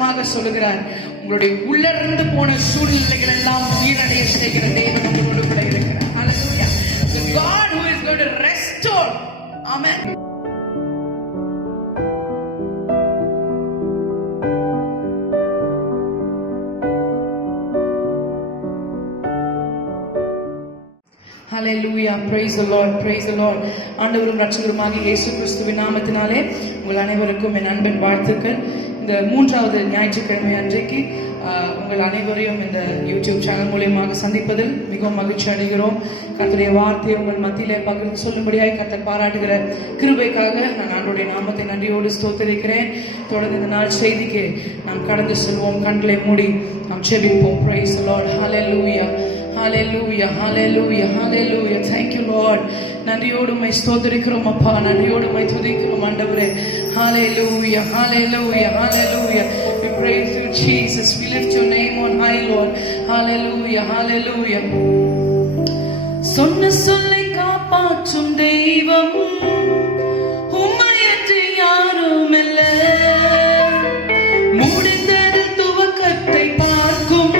வசனமாக சொல்லுகிறார், உங்களுடைய உள்ளிருந்து போன சூழ்நிலைகள் எல்லாம் உயிரடைய செய்கிற தேவன் உங்களோடு கூட இருக்கிறார். Hallelujah. The God who is going to restore. Amen. Hallelujah. Praise the Lord. Praise the Lord. ஆண்டவரும் இரட்சகருமாகிய இயேசு கிறிஸ்துவின் நாமத்தினாலே உங்கள் அனைவருக்கும் என் அன்பின் வாழ்த்துக்கள். இந்த 3வது ஞாயிற்றுக்கிழமை அன்றைக்கு உங்கள் அனைவரையும் இந்த யூடியூப் சேனல் மூலமாக சந்திப்பதில் மிகவும் மகிழ்ச்சி அடைகிறோம். கர்த்தருடைய வார்த்தையை உங்கள் மத்தியிலே பகிர்ந்து சொல்லும்படியாய் கர்த்தர் பாராட்டுகிற கிருபைக்காக நான் ஆண்டவருடைய நாமத்தை நன்றியோடு ஸ்தோத்திரிக்கிறேன். தொடர்ந்து இந்த நாள் செய்திக்கு நாம் கடந்து செல்வோம். கண்களை மூடி நாம் ஜெபிப்போம். Praise the Lord. Hallelujah. Hallelujah, hallelujah, hallelujah. Thank you, Lord. நன்றியோடு உம்மை ஸ்தோத்திரிக்கிறோம் அப்பா, நன்றியோடு உம்மை துதிக்கிறோம் ஆண்டவரே. Hallelujah, hallelujah, hallelujah. We praise you, Jesus. We lift your name on high, Lord. Hallelujah, hallelujah. சொன்ன சொல்லை காப்பாற்றும் தெய்வம் உம்மையன்றி யாரும் இல்லை. முடிந்ததில் துவக்கத்தை பார்க்கும்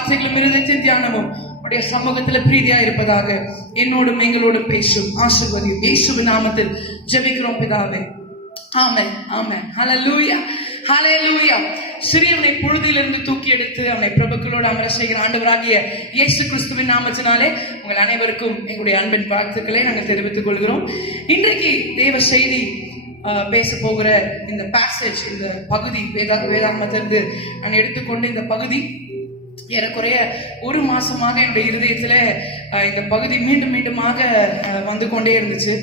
வார்த்தைகளும் இருதயத்தின் தியானமும் உடைய சமூகத்துல பிரீதியா இருப்பதாக. என்னோடும் எங்களோடும் பேசும் ஆசீர்வதியும் இயேசுவின் நாமத்தில் ஜெபிக்கிறோம் பிதாவே. ஆமென், ஆமென். ஹல்லேலூயா, ஹல்லேலூயா. சிறியவனை புழுதியிலிருந்து தூக்கி எடுத்து அவனை பிரபுக்களோடு அமர செய்கிற ஆண்டவராகிய இயேசு கிறிஸ்துவின் நாமத்தினாலே உங்கள் அனைவருக்கும் எங்களுடைய அன்பின் வாழ்த்துக்களை நாங்கள் தெரிவித்துக் கொள்கிறோம். இன்றைக்கு தேவ செய்தி பேச போகிற இந்த பேசேஜ், இந்த பகுதி வேதாகமத்திலிருந்து நான் எடுத்துக்கொண்டு இந்த பகுதி ஏறக்குறைய ஒரு மாசமாக என்னுடைய இருதயத்துல இந்த பகுதி மீண்டும் மீண்டுமாக வந்து கொண்டே இருந்துச்சு.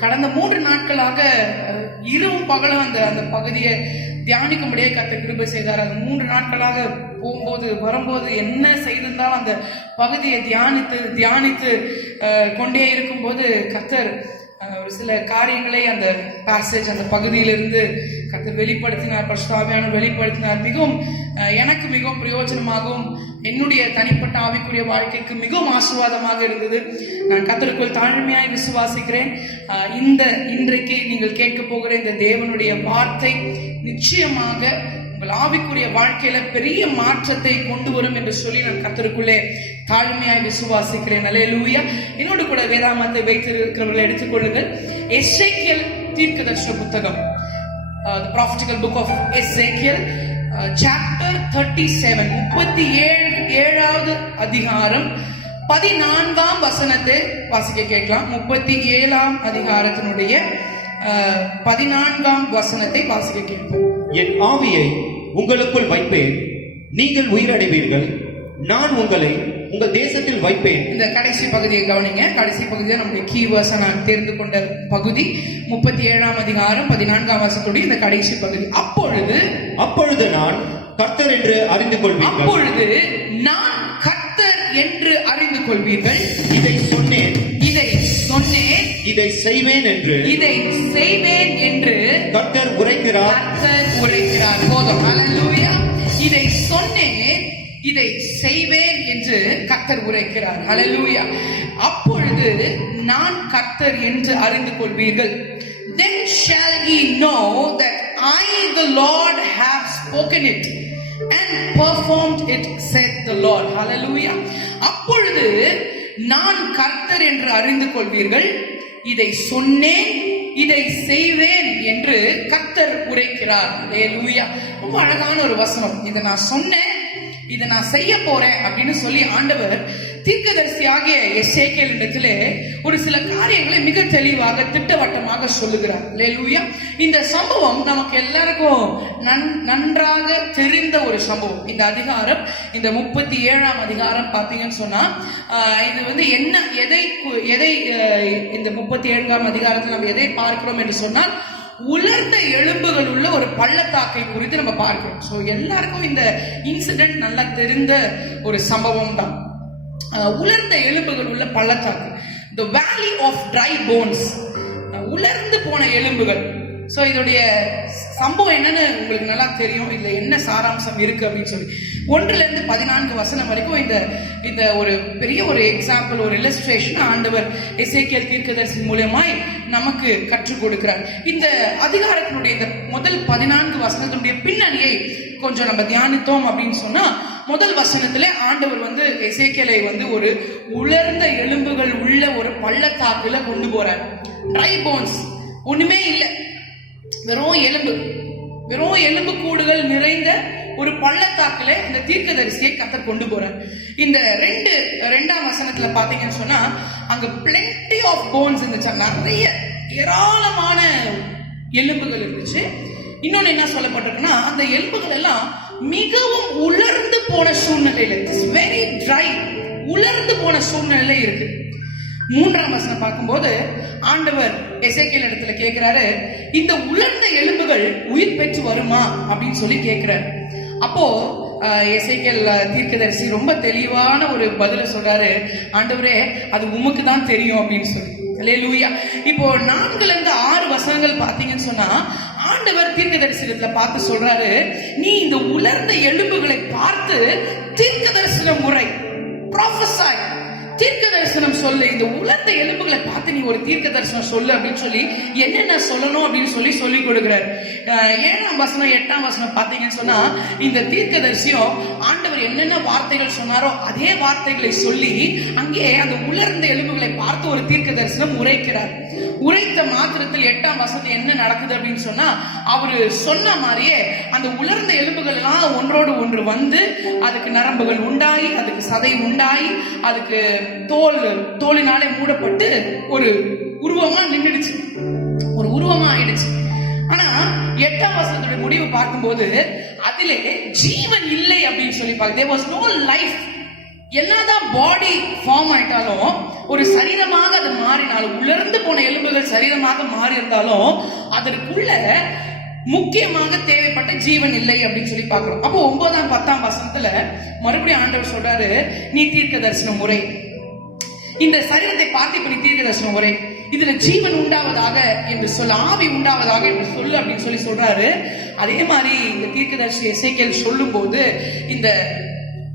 கடந்த 3 நாட்களாக இரவும் பகலும் அந்த பகுதியை தியானிக்கும்படியே கர்த்தர் கிருபை செய்தார். அது 3 நாட்களாக போகும்போது வரும்போது என்ன செய்திருந்தாலும் அந்த பகுதியை தியானித்து கொண்டே இருக்கும்போது கர்த்தர் ஒரு சில காரியங்களை அந்த பேசேஜ், அந்த பகுதியிலிருந்து கர்த்தர் வெளிப்படுத்தினார். பரிசுத்த ஆவியானவர் வெளிப்படுத்தினார். மிகவும் எனக்கு மிகவும் பிரயோஜனமாகவும் என்னுடைய தனிப்பட்ட ஆவிக்குரிய வாழ்க்கைக்கு மிகவும் ஆசீர்வாதமாக இருந்தது. நான் கர்த்தருக்குள் தாழ்மையாய் விசுவாசிக்கிறேன். இன்றைக்கு நீங்கள் கேட்க போகிற இந்த தேவனுடைய வார்த்தை நிச்சயமாக உங்கள் ஆவிக்குரிய வாழ்க்கையில பெரிய மாற்றத்தை கொண்டு வரும் என்று சொல்லி நான் கர்த்தருக்குள்ளே தாழ்மையாய் விசுவாசிக்கிறேன். அல்லேலூயா. என்னோடு கூட வேதாகமத்தை வைத்திருக்கிறவர்களை எடுத்துக்கொள்ளுங்கள். எசேக்கியேல் தீர்க்கதரிசன புத்தகம், the prophetical book of Ezekiel, chapter 37, 37வது அதிகாரம் 14ஆம் வசனத்தை வாசிக்க கேட்கலாம். 37ஆம் அதிகாரத்தினுடைய 14ஆம் வசனத்தை வாசிக்க கேட்போம். என் ஆவியை உங்களுக்குள் வைப்பேன், நீங்கள் உயிரடைவீர்கள், நான் உங்களை உங்கள் தேசத்தில் வைப்பேன். இந்த கடைசி பகுதியை கவனிங்க. கடைசி பகுதியை நம்முடைய கீவேர்ஸை நான் தேர்ந்து கொண்ட பகுதி 37ஆம் அதிகாரம் 14ஆம் வசனத்துடைய இந்த கடைசி பகுதி. அப்பொழுது நான் கர்த்தர் என்று அறிந்து கொள்வீர்கள். அப்பொழுது நான் கர்த்தர் என்று அறிந்து கொள்வீர்கள். இதை சொன்னேன், இதை செய்வேன் என்று கர்த்தர் உரைக்கிறார். போதும். ஹல்லேலூயா. இதை சொன்னேன், இதை செய்வேன் என்று கர்த்தர் உரைக்கிறார். ஹல்லேலூயா. அப்பொழுது நான் கர்த்தர் என்று அறிந்து கொள்வீர்கள். Then shall ye know that I the Lord have spoken it and performed it, said the Lord. Hallelujah. அப்பொழுது நான் கர்த்தர் என்று அறிந்து கொள்வீர்கள். இதை சொன்னேன், இதை செய்வேன் என்று கர்த்தர் உரைக்கிறார். ஹல்லேலூயா. ரொம்ப அழகான ஒரு வசனம். இதை நான் சொன்னேன், இதை நான் செய்ய போறேன் அப்படின்னு சொல்லி ஆண்டவர் தீர்க்கதரிசியாகிய எசேக்கியேல் இடத்திலே ஒரு சில காரியங்களை மிக தெளிவாக திட்டவட்டமாக சொல்லுகிறார். ஹல்லேலூயா. இந்த சம்பவம் நமக்கு எல்லாருக்கும் நன்றாக தெரிந்த ஒரு சம்பவம். இந்த அதிகாரம், இந்த 37ஆம் அதிகாரம் பார்த்தீங்கன்னு சொன்னா இது என்ன எதை இந்த 37ஆம் அதிகாரத்தில் நம்ம எதை பார்க்கிறோம் என்று சொன்னால் உலர்ந்த எலும்புகள் உள்ள ஒரு பள்ளத்தாக்கை குறித்து நம்ம பார்க்கிறோம். சோ எல்லாருக்கும் இந்த இன்சிடென்ட் நல்லா தெரிந்த ஒரு சம்பவம் தான். உலர்ந்த எலும்புகள் உள்ள பள்ளத்தாக்கு, the valley of dry bones, உலர்ந்து போன எலும்புகள். சோ இதோடைய சம்பவம் என்னன்னு உங்களுக்கு நல்லா தெரியும். இதுல என்ன சாராம்சம் இருக்கு அப்படின்னு சொல்லி 1லிருந்து 14 வசனம் வரைக்கும் இந்த ஒரு பெரிய ஒரு எக்ஸாம்பிள், ஒரு இல்லஸ்ட்ரேஷன் ஆண்டவர் எசேக்கியேல் தீர்க்கதரிசி மூலமாய் நமக்கு கற்றுக் கொடுக்கிறார். இந்த அதிகாரத்தினுடைய இந்த முதல் 14 வசனத்தினுடைய பின்னணியை கொஞ்சம் நம்ம தியானித்தோம் அப்படின்னு சொன்னா, முதல் வசனத்திலே ஆண்டவர் எசேக்கியேலை ஒரு உலர்ந்த எலும்புகள் உள்ள ஒரு பள்ளத்தாக்குல கொண்டு போறார். ட்ரை போன்ஸ், ஒண்ணுமே இல்லை, வெறும் எலும்பு கூடுகள் நிறைந்த ஒரு பள்ளத்தாக்குல இந்த தீர்க்கதரிசியை கர்த்தர் கொண்டு போறார். இந்த 2ஆம் வசனத்துல பாத்தீங்கன்னு சொன்னா அங்க plenty of bones இருந்துச்சு, நிறைய ஏராளமான எலும்புகள் இருந்துச்சு. இன்னொன்னு என்ன சொல்லப்பட்டிருக்குன்னா, அந்த எலும்புகள் எல்லாம் மிகவும் உலர்ந்து போன சூழ்நிலையில, வெரி ட்ரை, உலர்ந்து போன சூழ்நிலையில இருக்கு. 3ஆம் வசனம் பார்க்கும்போது ஆண்டவர் எசேக்கியேல் இடத்துல கேட்கிறாரு, இந்த உலர்ந்த எலும்புகள் உயிர் பெற்று வருமா அப்படின்னு சொல்லி கேட்கிறாரு. அப்போ எசேக்கியேல் தீர்க்கதரிசி ரொம்ப தெளிவான ஒரு பதில சொல்றாரு, ஆண்டவரே அது உமக்கு தான் தெரியும் அப்படின்னு சொல்லி. ஹல்லேலூயா. இப்போ 4லிருந்து 6 வசனங்கள் பாத்தீங்கன்னு சொன்னா ஆண்டவர் தீர்க்கதரிசனத்துல பார்த்து சொல்றாரு, நீ இந்த உலர்ந்த எலும்புகளை பார்த்து தீர்க்கதரிசன முறை, prophesy, தீர்க்க தரிசனம் சொல்லு, இந்த உலர்ந்த எலும்புகளை பார்த்து நீ ஒரு தீர்க்க தரிசனம் சொல்லு அப்படின்னு சொல்லி என்னென்ன சொல்லணும் அப்படின்னு சொல்லி கொடுக்கிறார். 7ஆம் வசனம் 8ஆம் வசனம் பார்த்தீங்கன்னு சொன்னா, இந்த தீர்க்க தரிசியம் ஆண்டவர் என்னென்ன வார்த்தைகள் சொன்னாரோ அதே வார்த்தைகளை சொல்லி அங்கே அந்த உலர்ந்த எலும்புகளை பார்த்து ஒரு தீர்க்க தரிசனம் உரைக்கிறார். உரைத்த மாத்திரத்தில் 8ஆம் வசனம் என்ன நடக்குது அப்படின்னு சொன்னா, அவரு சொன்ன மாதிரியே அந்த உலர்ந்த எலும்புகள் எல்லாம் ஒன்றோடு ஒன்று வந்து அதுக்கு நரம்புகள் உண்டாகி, அதுக்கு சதை உண்டாகி, அதுக்கு தோலினாலே மூடப்பட்டு ஒரு உருவமா நின்றுடுச்சு, ஒரு உருவமா ஆயிடுச்சு. ஆனா 8ஆம் வசனத்தோட முடிவு பார்க்கும்போது அதிலே ஜீவன் இல்லை அப்படின்னு சொல்லி பார்க்க, there was no life. என்னதான் பாடி ஃபார்ம் ஆயிட்டாலும், ஒரு சரீரமாக அது மாறினாலும், உலர்ந்து போன எலும்புகள் சரீரமாக மாறி இருந்தாலும் அதற்குள்ள முக்கியமாக தேவைப்பட்ட ஜீவன் இல்லை அப்படின்னு சொல்லி பார்க்கிறோம். அப்போ 9ஆம் 10ஆம் வசனத்துல மறுபடியும் ஆண்டவர் சொல்றாரு, நீ தீர்க்க தரிசனம் உரை, இந்த சரீரத்தை பார்த்து இப்ப நீ தீர்க்க தரிசனம் உரை, இதுல ஜீவன் உண்டாவதாக என்று சொல்ல, ஆவி உண்டாவதாக என்று சொல்லு அப்படின்னு சொல்லி சொல்றாரு. அதே மாதிரி இந்த தீர்க்கதரிசி எசேக்கியேல் சொல்லும் போது இந்த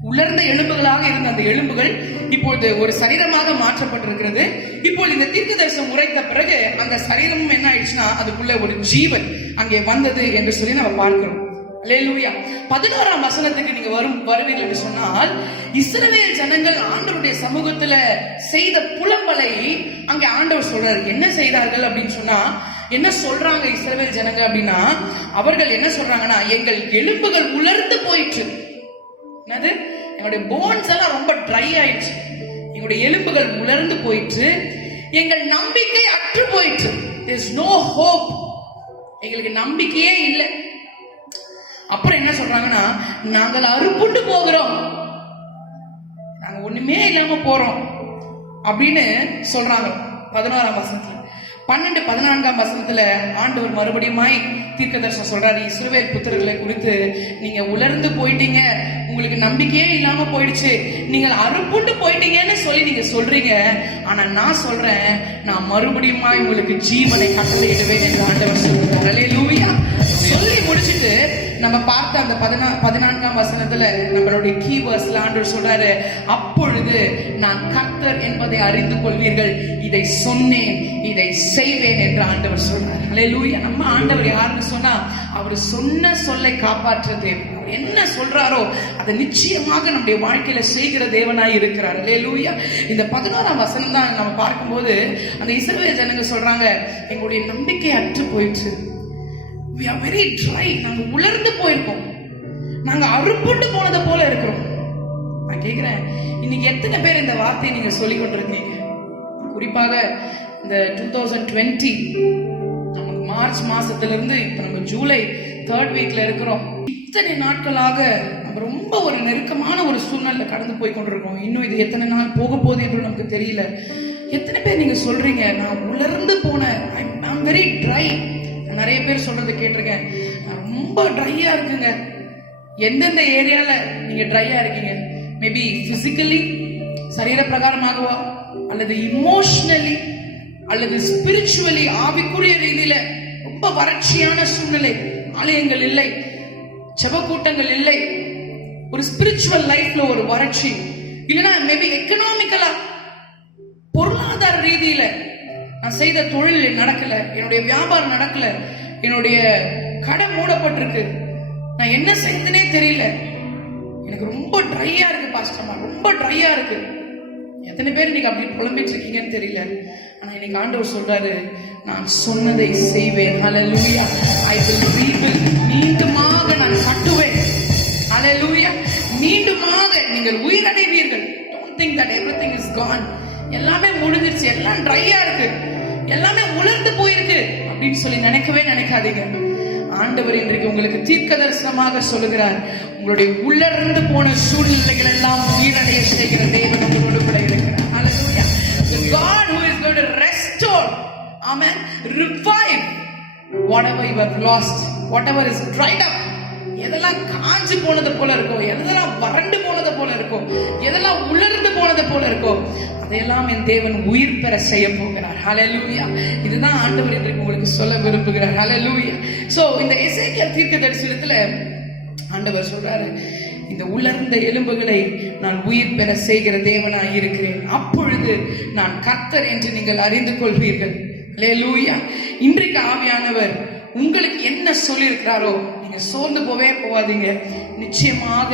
உலர்ந்த எலும்புகளாக இருந்த அந்த எலும்புகள் இப்பொழுது ஒரு சரீரமாக மாற்றப்பட்டிருக்கிறது. இப்போது இந்த தீர்க்க தரிசனம் உரைத்த பிறகு அந்த சரீரமும் என்ன ஆயிடுச்சுன்னா அதுக்குள்ள ஒரு ஜீவன் அங்கே வந்தது என்று சொல்லி நம்ம பார்க்கிறோம். அல்லேலூயா. 11ஆம் வசனத்துக்கு நீங்க வருவீர்கள் என்று சொன்னால், இஸ்ரவேல் ஜனங்கள் ஆண்டவருடைய சமூகத்துல செய்த புலம்பலை அங்கே ஆண்டவர் சொல்றாரு. என்ன செய்தார்கள் அப்படின்னு சொன்னா, என்ன சொல்றாங்க இஸ்ரவேல் ஜனங்க அப்படின்னா, அவர்கள் என்ன சொல்றாங்கன்னா, எங்கள் எலும்புகள் உலர்ந்து போயிற்று. என்னது, எங்களுடைய போன்ஸ் எல்லாம் ரொம்ப ட்ரை ஆயிடுச்சு, எங்களுடைய எலும்புகள் உலர்ந்து போயிற்று, எங்கள் நம்பிக்கை அற்று போயிற்று. there is no hope, எங்களுக்கு நம்பிக்கையே இல்லை. அப்புறம் என்ன சொல்றாங்கன்னா, நாங்கள் அறுப்புண்டு போகிறோம், நாங்க ஒண்ணுமே இல்லாம போறோம் அப்படின்னு சொல்றாங்க 11ஆம் வசனத்துல. 12, 14ஆம் வசனத்துல ஆண்டவர் மறுபடியுமாய் தீர்க்க தரிசனம் சொல்றாரு. இஸ்ரவேல் புத்திரர்களை குறித்து, நீங்க உலர்ந்து போயிட்டீங்க, உங்களுக்கு நம்பிக்கையே இல்லாம போயிடுச்சு, நீங்கள் அறுப்புண்டு போயிட்டீங்கன்னு சொல்லி நீங்க சொல்றீங்க. ஆனா நான் சொல்றேன், நான் மறுபடியுமாய் உங்களுக்கு ஜீவனை கட்டளையிடுவேன் என்று ஆண்டவர் சொல்றார். அல்லேலூயா. சொல்லி முடிச்சுட்டு நம்ம பார்த்த அந்த 14ஆம் வசனத்துல நம்மளுடைய கீவேர்ட்ஸ்ல ஆண்டவர் சொல்றாரு, அப்பொழுது நான் கர்த்தர் என்பதை அறிந்து கொள்வீர்கள், இதை சொன்னேன், இதை செய்வேன் என்று ஆண்டவர் சொல்றார். அல்லேலூயா. நம்ம ஆண்டவர் யாருன்னு சொன்னா, அவர் சொன்ன சொல்லை காப்பாற்ற தேவன். என்ன சொல்றாரோ அதை நிச்சயமாக நம்முடைய வாழ்க்கையில செய்கிற தேவனாய் இருக்கிறார். அல்லேலூயா. இந்த 11ஆம் வசனம் தான் நம்ம பார்க்கும்போது அந்த இஸ்ரவேல் ஜனங்க சொல்றாங்க, எங்களுடைய நம்பிக்கை அற்று போயிடுச்சு, we are very dry, நாங்க உலர்ந்து போயிருக்கோம், நாங்க அறுப்புண்டு போனது போல இருக்கிறோம். நான் கேக்குறேன், இன்னைக்கு எத்தனை பேர் இந்த வார்த்தையை நீங்க சொல்லிக் கொண்டிருக்கீங்க? குறிப்பாக இந்த 2020 நமக்கு மார்ச் மாசத்துல இருந்து இப்ப நம்ம ஜூலை 3rd வீக்ல இருக்கிறோம். இத்தனை நாட்களாக நம்ம ரொம்ப ஒரு நெருக்கமான ஒரு சூழ்நிலை கடந்து போய் கொண்டிருக்கோம். இன்னும் இது எத்தனை நாள் போக போகுது என்று நமக்கு தெரியல. எத்தனை பேர் நீங்க சொல்றீங்க, நான் உலர்ந்து போன, I'm very dry. நிறைய பேர் சொல்றதை கேட்டிருக்கேன், ரொம்ப ட்ரையா இருக்குங்க. எந்தெந்த ஏரியால நீங்க ட்ரையா இருக்கீங்க? மேபி பிசிக்கலி, சரீர பிரகாரமாகவா, அல்லது இமோஷனலி, அல்லது ஸ்பிரிச்சுவலி, ஆவிக்குரிய ரீதியில ரொம்ப வறட்சியான சூழ்நிலை, ஆலயங்கள் இல்லை, ஜெப கூட்டங்கள் இல்லை, ஒரு ஸ்பிரிச்சுவல் லைஃப்ல ஒரு வறட்சி, இல்லைன்னா மேபி எக்கனாமிக்கலா, பொருளாதார ரீதியில நான் செய்த தொழில் நடக்கல, என்னுடைய வியாபாரம் நடக்கல, என்னுடைய கடை மூடப்பட்டிருக்கு, நான் என்ன செய்யுதுன்னே தெரியல, எனக்கு ரொம்ப ட்ரையா இருக்கு பாஸ்டர், ரொம்ப ட்ரையா இருக்கு. எத்தனை பேர் நீங்க அப்படி புலம்பிட்டு இருக்கீங்கன்னு தெரியல. ஆனா இன்னைக்கு ஆண்டவர் சொல்றாரு, நான் சொன்னதை செய்வேன். ஹல்லேலூயா. I will rebuild. மீண்டுமாக நான் கட்டுவேன். ஹல்லேலூயா. மீண்டுமாக நீங்கள் உயிரடைவீர்கள். Don't think that everything is gone. எல்லாமே முடிஞ்சிருச்சு, எல்லாம் ட்ரையா இருக்கு, எல்லாமே உலர்ந்து போயிருக்கு அப்படின்னு சொல்லி நினைக்கவே நினைக்காதீங்க. ஆண்டவர் இன்றைக்கு உங்களுக்கு தீர்க்க தரிசனமாக சொல்லுகிறார், உங்களுடைய உலர்ந்து போன சூழ்நிலைகள் எல்லாம் உயிரடைய செய்கிற தேவன் உங்களோடு கூட இருக்கிறார். ஹல்லேலூயா. The God who is going to restore, amen, revive whatever you have lost, whatever is dried up. எதெல்லாம் காஞ்சு போனது போல இருக்கோ, எதெல்லாம் வறண்டு போனது போல இருக்கோ, எதெல்லாம் உலர்ந்து போனது போல இருக்கோ, அதையெல்லாம் என் தேவன் உயிர் பெற செய்ய போகிறார். ஹல்லேலூயா. இதுதான் ஆண்டவர் இன்றைக்கு உங்களுக்கு சொல்ல விரும்புகிறார். ஹல்லேலூயா. சோ இந்த எசேக்கியேல் தீர்க்க தரிசனத்துல ஆண்டவர் சொல்றாரு, இந்த உலர்ந்த எலும்புகளை நான் உயிர் பெற செய்கிற தேவனாய் இருக்கிறேன். அப்பொழுது நான் கர்த்தர் என்று நீங்கள் அறிந்து கொள்வீர்கள். அல்லேலூயா. இன்றைக்கு ஆவியானவர் உங்களுக்கு என்ன சொல்லியிருக்கிறாரோ நீங்க சோர்ந்து போவாதீங்க. நிச்சயமாக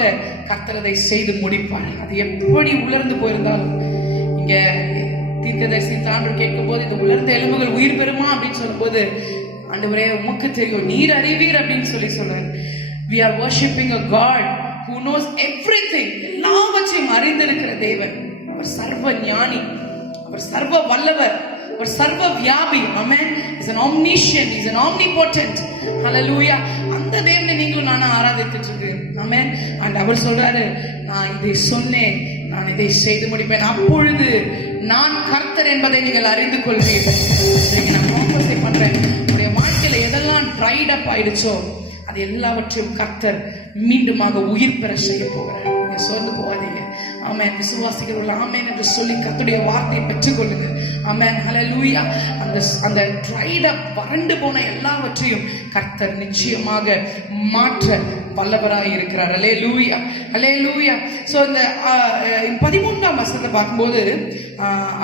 கர்த்தர் அதை செய்து முடிப்பார். அது எப்படி உலர்ந்து போயிருந்தாலும், இங்க தீர்க்கதரிசி சான்று கேட்கும் போது இந்த உலர்ந்த எலும்புகள் உயிர் பெறுமா அப்படின்னு சொல்லும் போது, ஆண்டவரே உமக்கு தெரியும், நீர் அறிவீர் அப்படின்னு சொல்றாரு. We are worshiping a God who knows everything. எல்லாவற்றையும் அறிந்திருக்கிற தேவன். அவர் சர்வ ஞானி, அவர் சர்வ வல்லவர், அவர் சர்வ வியாபி. ஆமென். He is an omniscient, he is an omnipotent. Hallelujah. அந்த தேவனை நீங்களும் நானும் ஆராதித்துட்டு இருக்கேன். ஆமென். and அவர் சொல்றாரு, நான் இதை சொன்னேன், நான் இதை செய்து முடிப்பேன், அப்பொழுது நான் கர்த்தர் என்பதை நீங்கள் அறிந்து கொள்வீர்கள். நான் ப்ராஃபஸி பண்றேன், உங்களுடைய வாழ்க்கையில எதெல்லாம் ட்ரைட் அப் ஆயிடுச்சோ அது எல்லாவற்றையும் கர்த்தர் மீண்டுமாக உயிர் பெற செய்ய போகிறார். நீங்க சோர்ந்து போகாதீங்க. ஆமென். விசுவாசிகள் உள்ள ஆமென் என்று சொல்லி கர்த்தருடைய வார்த்தையை பெற்றுக்கொள்ளுங்க. ஆமென். ஹல்லேலூயா. அந்த ட்ரைட் அப் வறண்டு போன எல்லாவற்றையும் கர்த்தர் நிச்சயமாக மாற்ற வல்லவராய் இருக்கிறார். அல்லேலூயா, அல்லேலூயா. சோ இந்த 13ஆம் வசனத்தை பார்க்கும்போது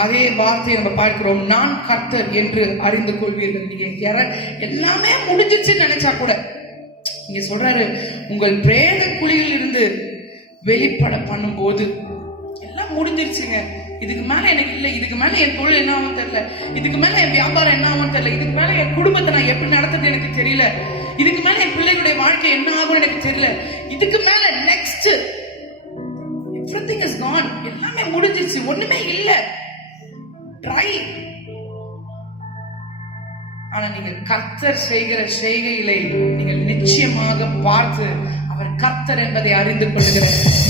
அதே வார்த்தையை நம்ம பார்க்கிறோம். நான் கர்த்தர் என்று அறிந்து கொள்வீர்கள். நீங்க எல்லாமே முடிஞ்சிச்சுன்னு நினைச்சா கூட, இங்க சொல்றாரு, உங்கள் பிரேத குழியில் இருந்து வெளிப்பட பண்ணும்போது எல்லாம் முடிஞ்சிருச்சுங்க. இதுக்கு மேல எனக்கு இல்லை, இதுக்கு மேல என் தொழில் என்ன ஆகும் தெரியல, இதுக்கு மேல என் வியாபாரம் என்ன ஆகும் தெரியல, இதுக்கு மேல என் குடும்பத்தை நான் எப்படி நடத்துறது எனக்கு தெரியல, இதுக்கு மேல என் பிள்ளைகளுடைய வாழ்க்கை என்ன ஆகும் எனக்கு தெரியல, இதுக்கு மேல நெக்ஸ்ட் everything is gone. எல்லாமே முடிஞ்சிருச்சு, ஒண்ணுமே இல்ல, ட்ரை. ஆனா நீங்கள் கர்த்தர் செய்கிற செய்கைகளை நீங்கள் நிச்சயமாக பார்த்து அவர் கர்த்தர் என்பதை அறிந்து கொள்கிற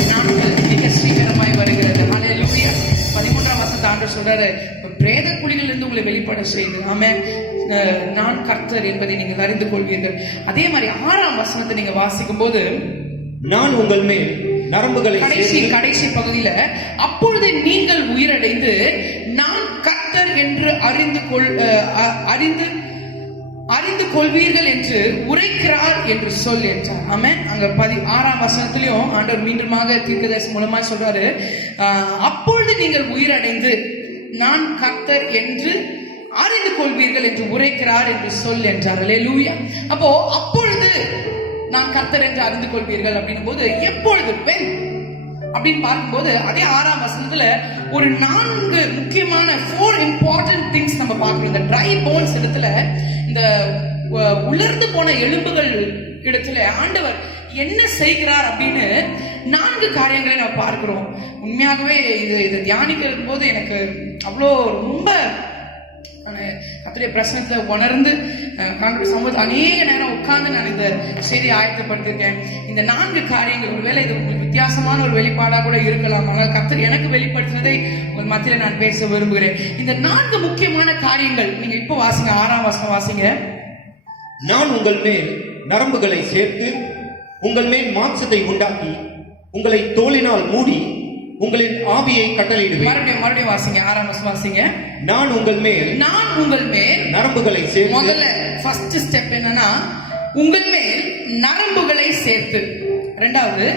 நாட்கள் மிக சீக்கிரமாய் வருகிறது. ஹல்லேலூயா. 13ஆம் வசனத்தை ஆண்டவர் சொல்றாரு, பிரேத குழிகளில் இருந்து உங்களை வெளிப்பட செய்து, ஆமென், நான் கர்த்தர் என்பதை நீங்கள் அறிந்து கொள்வீர்கள். அதே மாதிரி 6ஆம் வசனத்தை நீங்க வாசிக்கும் போது, நான் உங்கள் மேல் நரம்புகளை, கடைசி பகுதியில, அப்பொழுது நீங்கள் உயிரடைந்து நான் கர்த்தர் என்று அறிந்து கொள்வீர்கள் என்று உரைக்கிறார் என்று சொல் என்றார். ஆமென். அங்க 16ஆம் வசனத்திலையும் ஆண்டவர் மீண்டுமாக தீர்க்கதரிசி மூலமா சொல்றாரு, அப்பொழுது நீங்கள் உயிரடைந்து நான் கர்த்தர் என்று அறிந்து கொள்வீர்கள் என்று உரைக்கிறார் என்று சொல் என்றார். அல்லேலூயா. அப்போ அப்பொழுது நான் கர்த்தர் என்று அறிந்து கொள்வீர்கள் அப்படின்னும் போது, எப்பொழுது, when அப்படின்னு பார்க்கும்போது அதே 6ஆம் வசனத்துல ஒரு 4 முக்கியமான 4 important things நம்ம பார்க்கணும். இந்த dry bones இடத்துல, இந்த உலர்ந்து போன எலும்புகள் இடத்துல ஆண்டவர் என்ன செய்கிறார் அப்படின்னு 4 காரியங்களை நம்ம பார்க்கிறோம். உண்மையாகவே இது தியானிக்கும் போது எனக்கு அவ்வளோ ரொம்ப கர்த்தருடைய பிரசனத்தை உணர்ந்து சமூகத்தில் அநேக நேரம் உட்கார்ந்து நான் இந்த செய்தியை ஆயத்தப்படுத்திருக்கேன். இந்த 4 காரியங்கள், ஒருவேளை இது உங்களுக்கு வித்தியாசமான ஒரு வெளிப்பாடா கூட இருக்கலாம், ஆனால் கர்த்தர் எனக்கு வெளிப்படுத்தினதை உங்கள் மத்தியில நான் பேச விரும்புகிறேன். இந்த 4 முக்கியமான காரியங்கள் நீங்க இப்ப வாசிங்க. 6ஆம் வசனம் வாசிங்க. நான் உங்கள் மேல் நரம்புகளை சேர்த்து உங்கள் மேல் மாம்சத்தை உண்டாக்கி உங்களை தோலினால் மூடி உங்களின் ஆவியை கட்டளையிடுவேன். மறுபடியும் வாசிங்க. 6ஆம் வசனம் வாசிங்க. நான் உங்கள் மேல் நரம்புகளை சேர்த்து. முதல்ல ஃபர்ஸ்ட் ஸ்டெப் என்னன்னா, உங்கள் மேல் நரம்புகளை சேர்த்து. இரண்டாவது,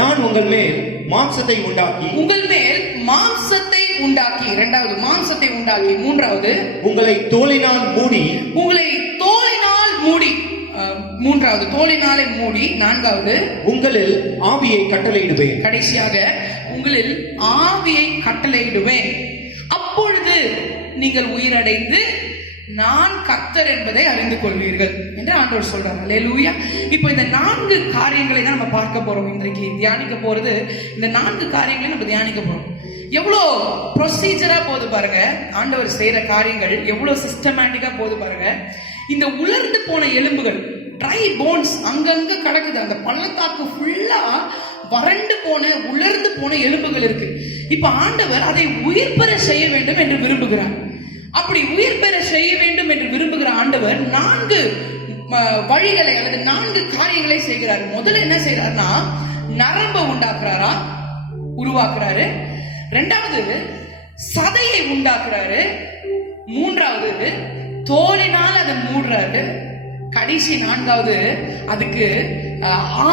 நான் உங்கள் மேல் மாம்சத்தை உண்டாக்கி. உங்கள் மேல் மாம்சத்தை உண்டாக்கி. இரண்டாவது, மாம்சத்தை உண்டாக்கி. மூன்றாவது, உங்களை தோலினால் மூடி. உங்களை தோலினால் மூடி. மூன்றாவது, தோலினாலே மூடி. நான்காவது, உங்களில் ஆவியை கட்டளையிடுவேன். கடைசியாக, உங்களில் ஆவியை கட்டளையிடுவேன். அப்பொழுது நீங்கள் உயிரடைந்து நான் கர்த்தர் என்பதை அறிந்து கொள்வீர்கள் என்று ஆண்டவர் சொல்றார். அல்லேலூயா. இப்போ இந்த 4 காரியங்களை தான் நம்ம பார்க்க போறோம். இன்றைக்கு தியானிக்க போறது இந்த 4 காரியங்களை நம்ம தியானிக்க போறோம். எவ்வளோ ப்ரொசீஜரா போது பாருங்க, ஆண்டவர் செய்யற காரியங்கள் எவ்வளவு சிஸ்டமேட்டிக்கா போது பாருங்க. இந்த உலர்ந்து போன எலும்புகள், ட்ரை போன்ஸ் அங்கங்க கிடக்குது. அந்த பள்ளத்தாக்கு ஃபுல்லா வறண்டு போன உலர்ந்து போன எலும்புகள் இருக்கு. இப்ப ஆண்டவர் அதை உயிர் பெற செய்ய வேண்டும் என்று விரும்புகிறார். அப்படி உயிர் பெற செய்ய வேண்டும் என்று விரும்புகிற ஆண்டவர் 4 வழிகளை அல்லது 4 காரியங்களை செய்கிறார். முதல்ல என்ன செய்யறாருன்னா, நரம்பை உருவாக்குறாரு. இரண்டாவது, சதையை உண்டாக்குறாரு. மூன்றாவது, தோலினால் அதை மூடுறாரு. கடைசி நான்காவது அதுக்கு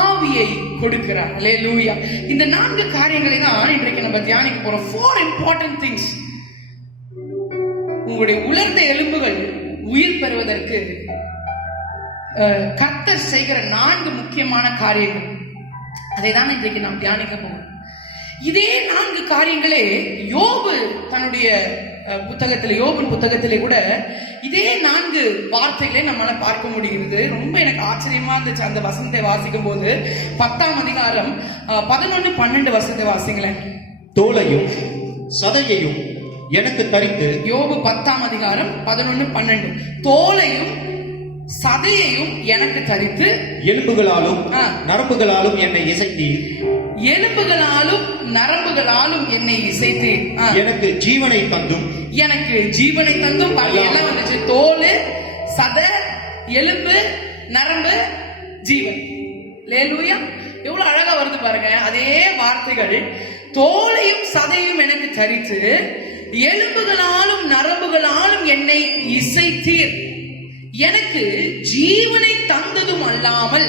ஆவியை கொடுக்கிறார். அல்லேலூயா. இந்த 4 காரியங்களை தான் இன்றைக்கு நம்ம தியானிக்க போறோம். 4 important things. உங்களுடைய உலர்ந்த எலும்புகள் உயிர் பெறுவதற்கு கர்த்தர் செய்கிற 4 முக்கியமான காரியங்கள், அதை தான் இன்றைக்கு நாம் தியானிக்க போகிறோம். இதே 4 காரியங்களே யோபு தன்னுடைய யோபின் புத்தகத்திலே கூட இதே 4 வார்த்தைகளை நம்மளால பார்க்க முடிகிறது. ரொம்ப எனக்கு ஆச்சரியமா இருந்துச்சு அந்த வசனத்தை வாசிக்கும் போது. 10ஆம் அதிகாரம் 11-12 வசனத்தை வாசிங்களேன். தோலையும் சதையையும் எனக்கு தரித்து. யோபு 10ஆம் அதிகாரம் 11-12. தோலையும் சதையையும் எனக்கு தரித்து, எலும்புகளாலும் நரம்புகளாலும் என்னை இசைத்தீர். எலும்புகளாலும் நரம்புகளாலும் என்னை இசைத்து எனக்கு ஜீவனை தந்தும். எனக்கு ஜீவனை தந்தும். எல்லாம் வந்துச்சு. தோல், சதை, எலும்பு, நரம்பு, ஜீவன். அல்லேலூயா. எவ்வளவு அழகா வருது பாருங்க. அதே வார்த்தைகள். தோலையும் சதையும் எனக்கு தரித்து, எலும்புகளாலும் நரம்புகளாலும் என்னை இசைத்தீர். எனக்கு ஜீவனை தந்ததும் அல்லாமல்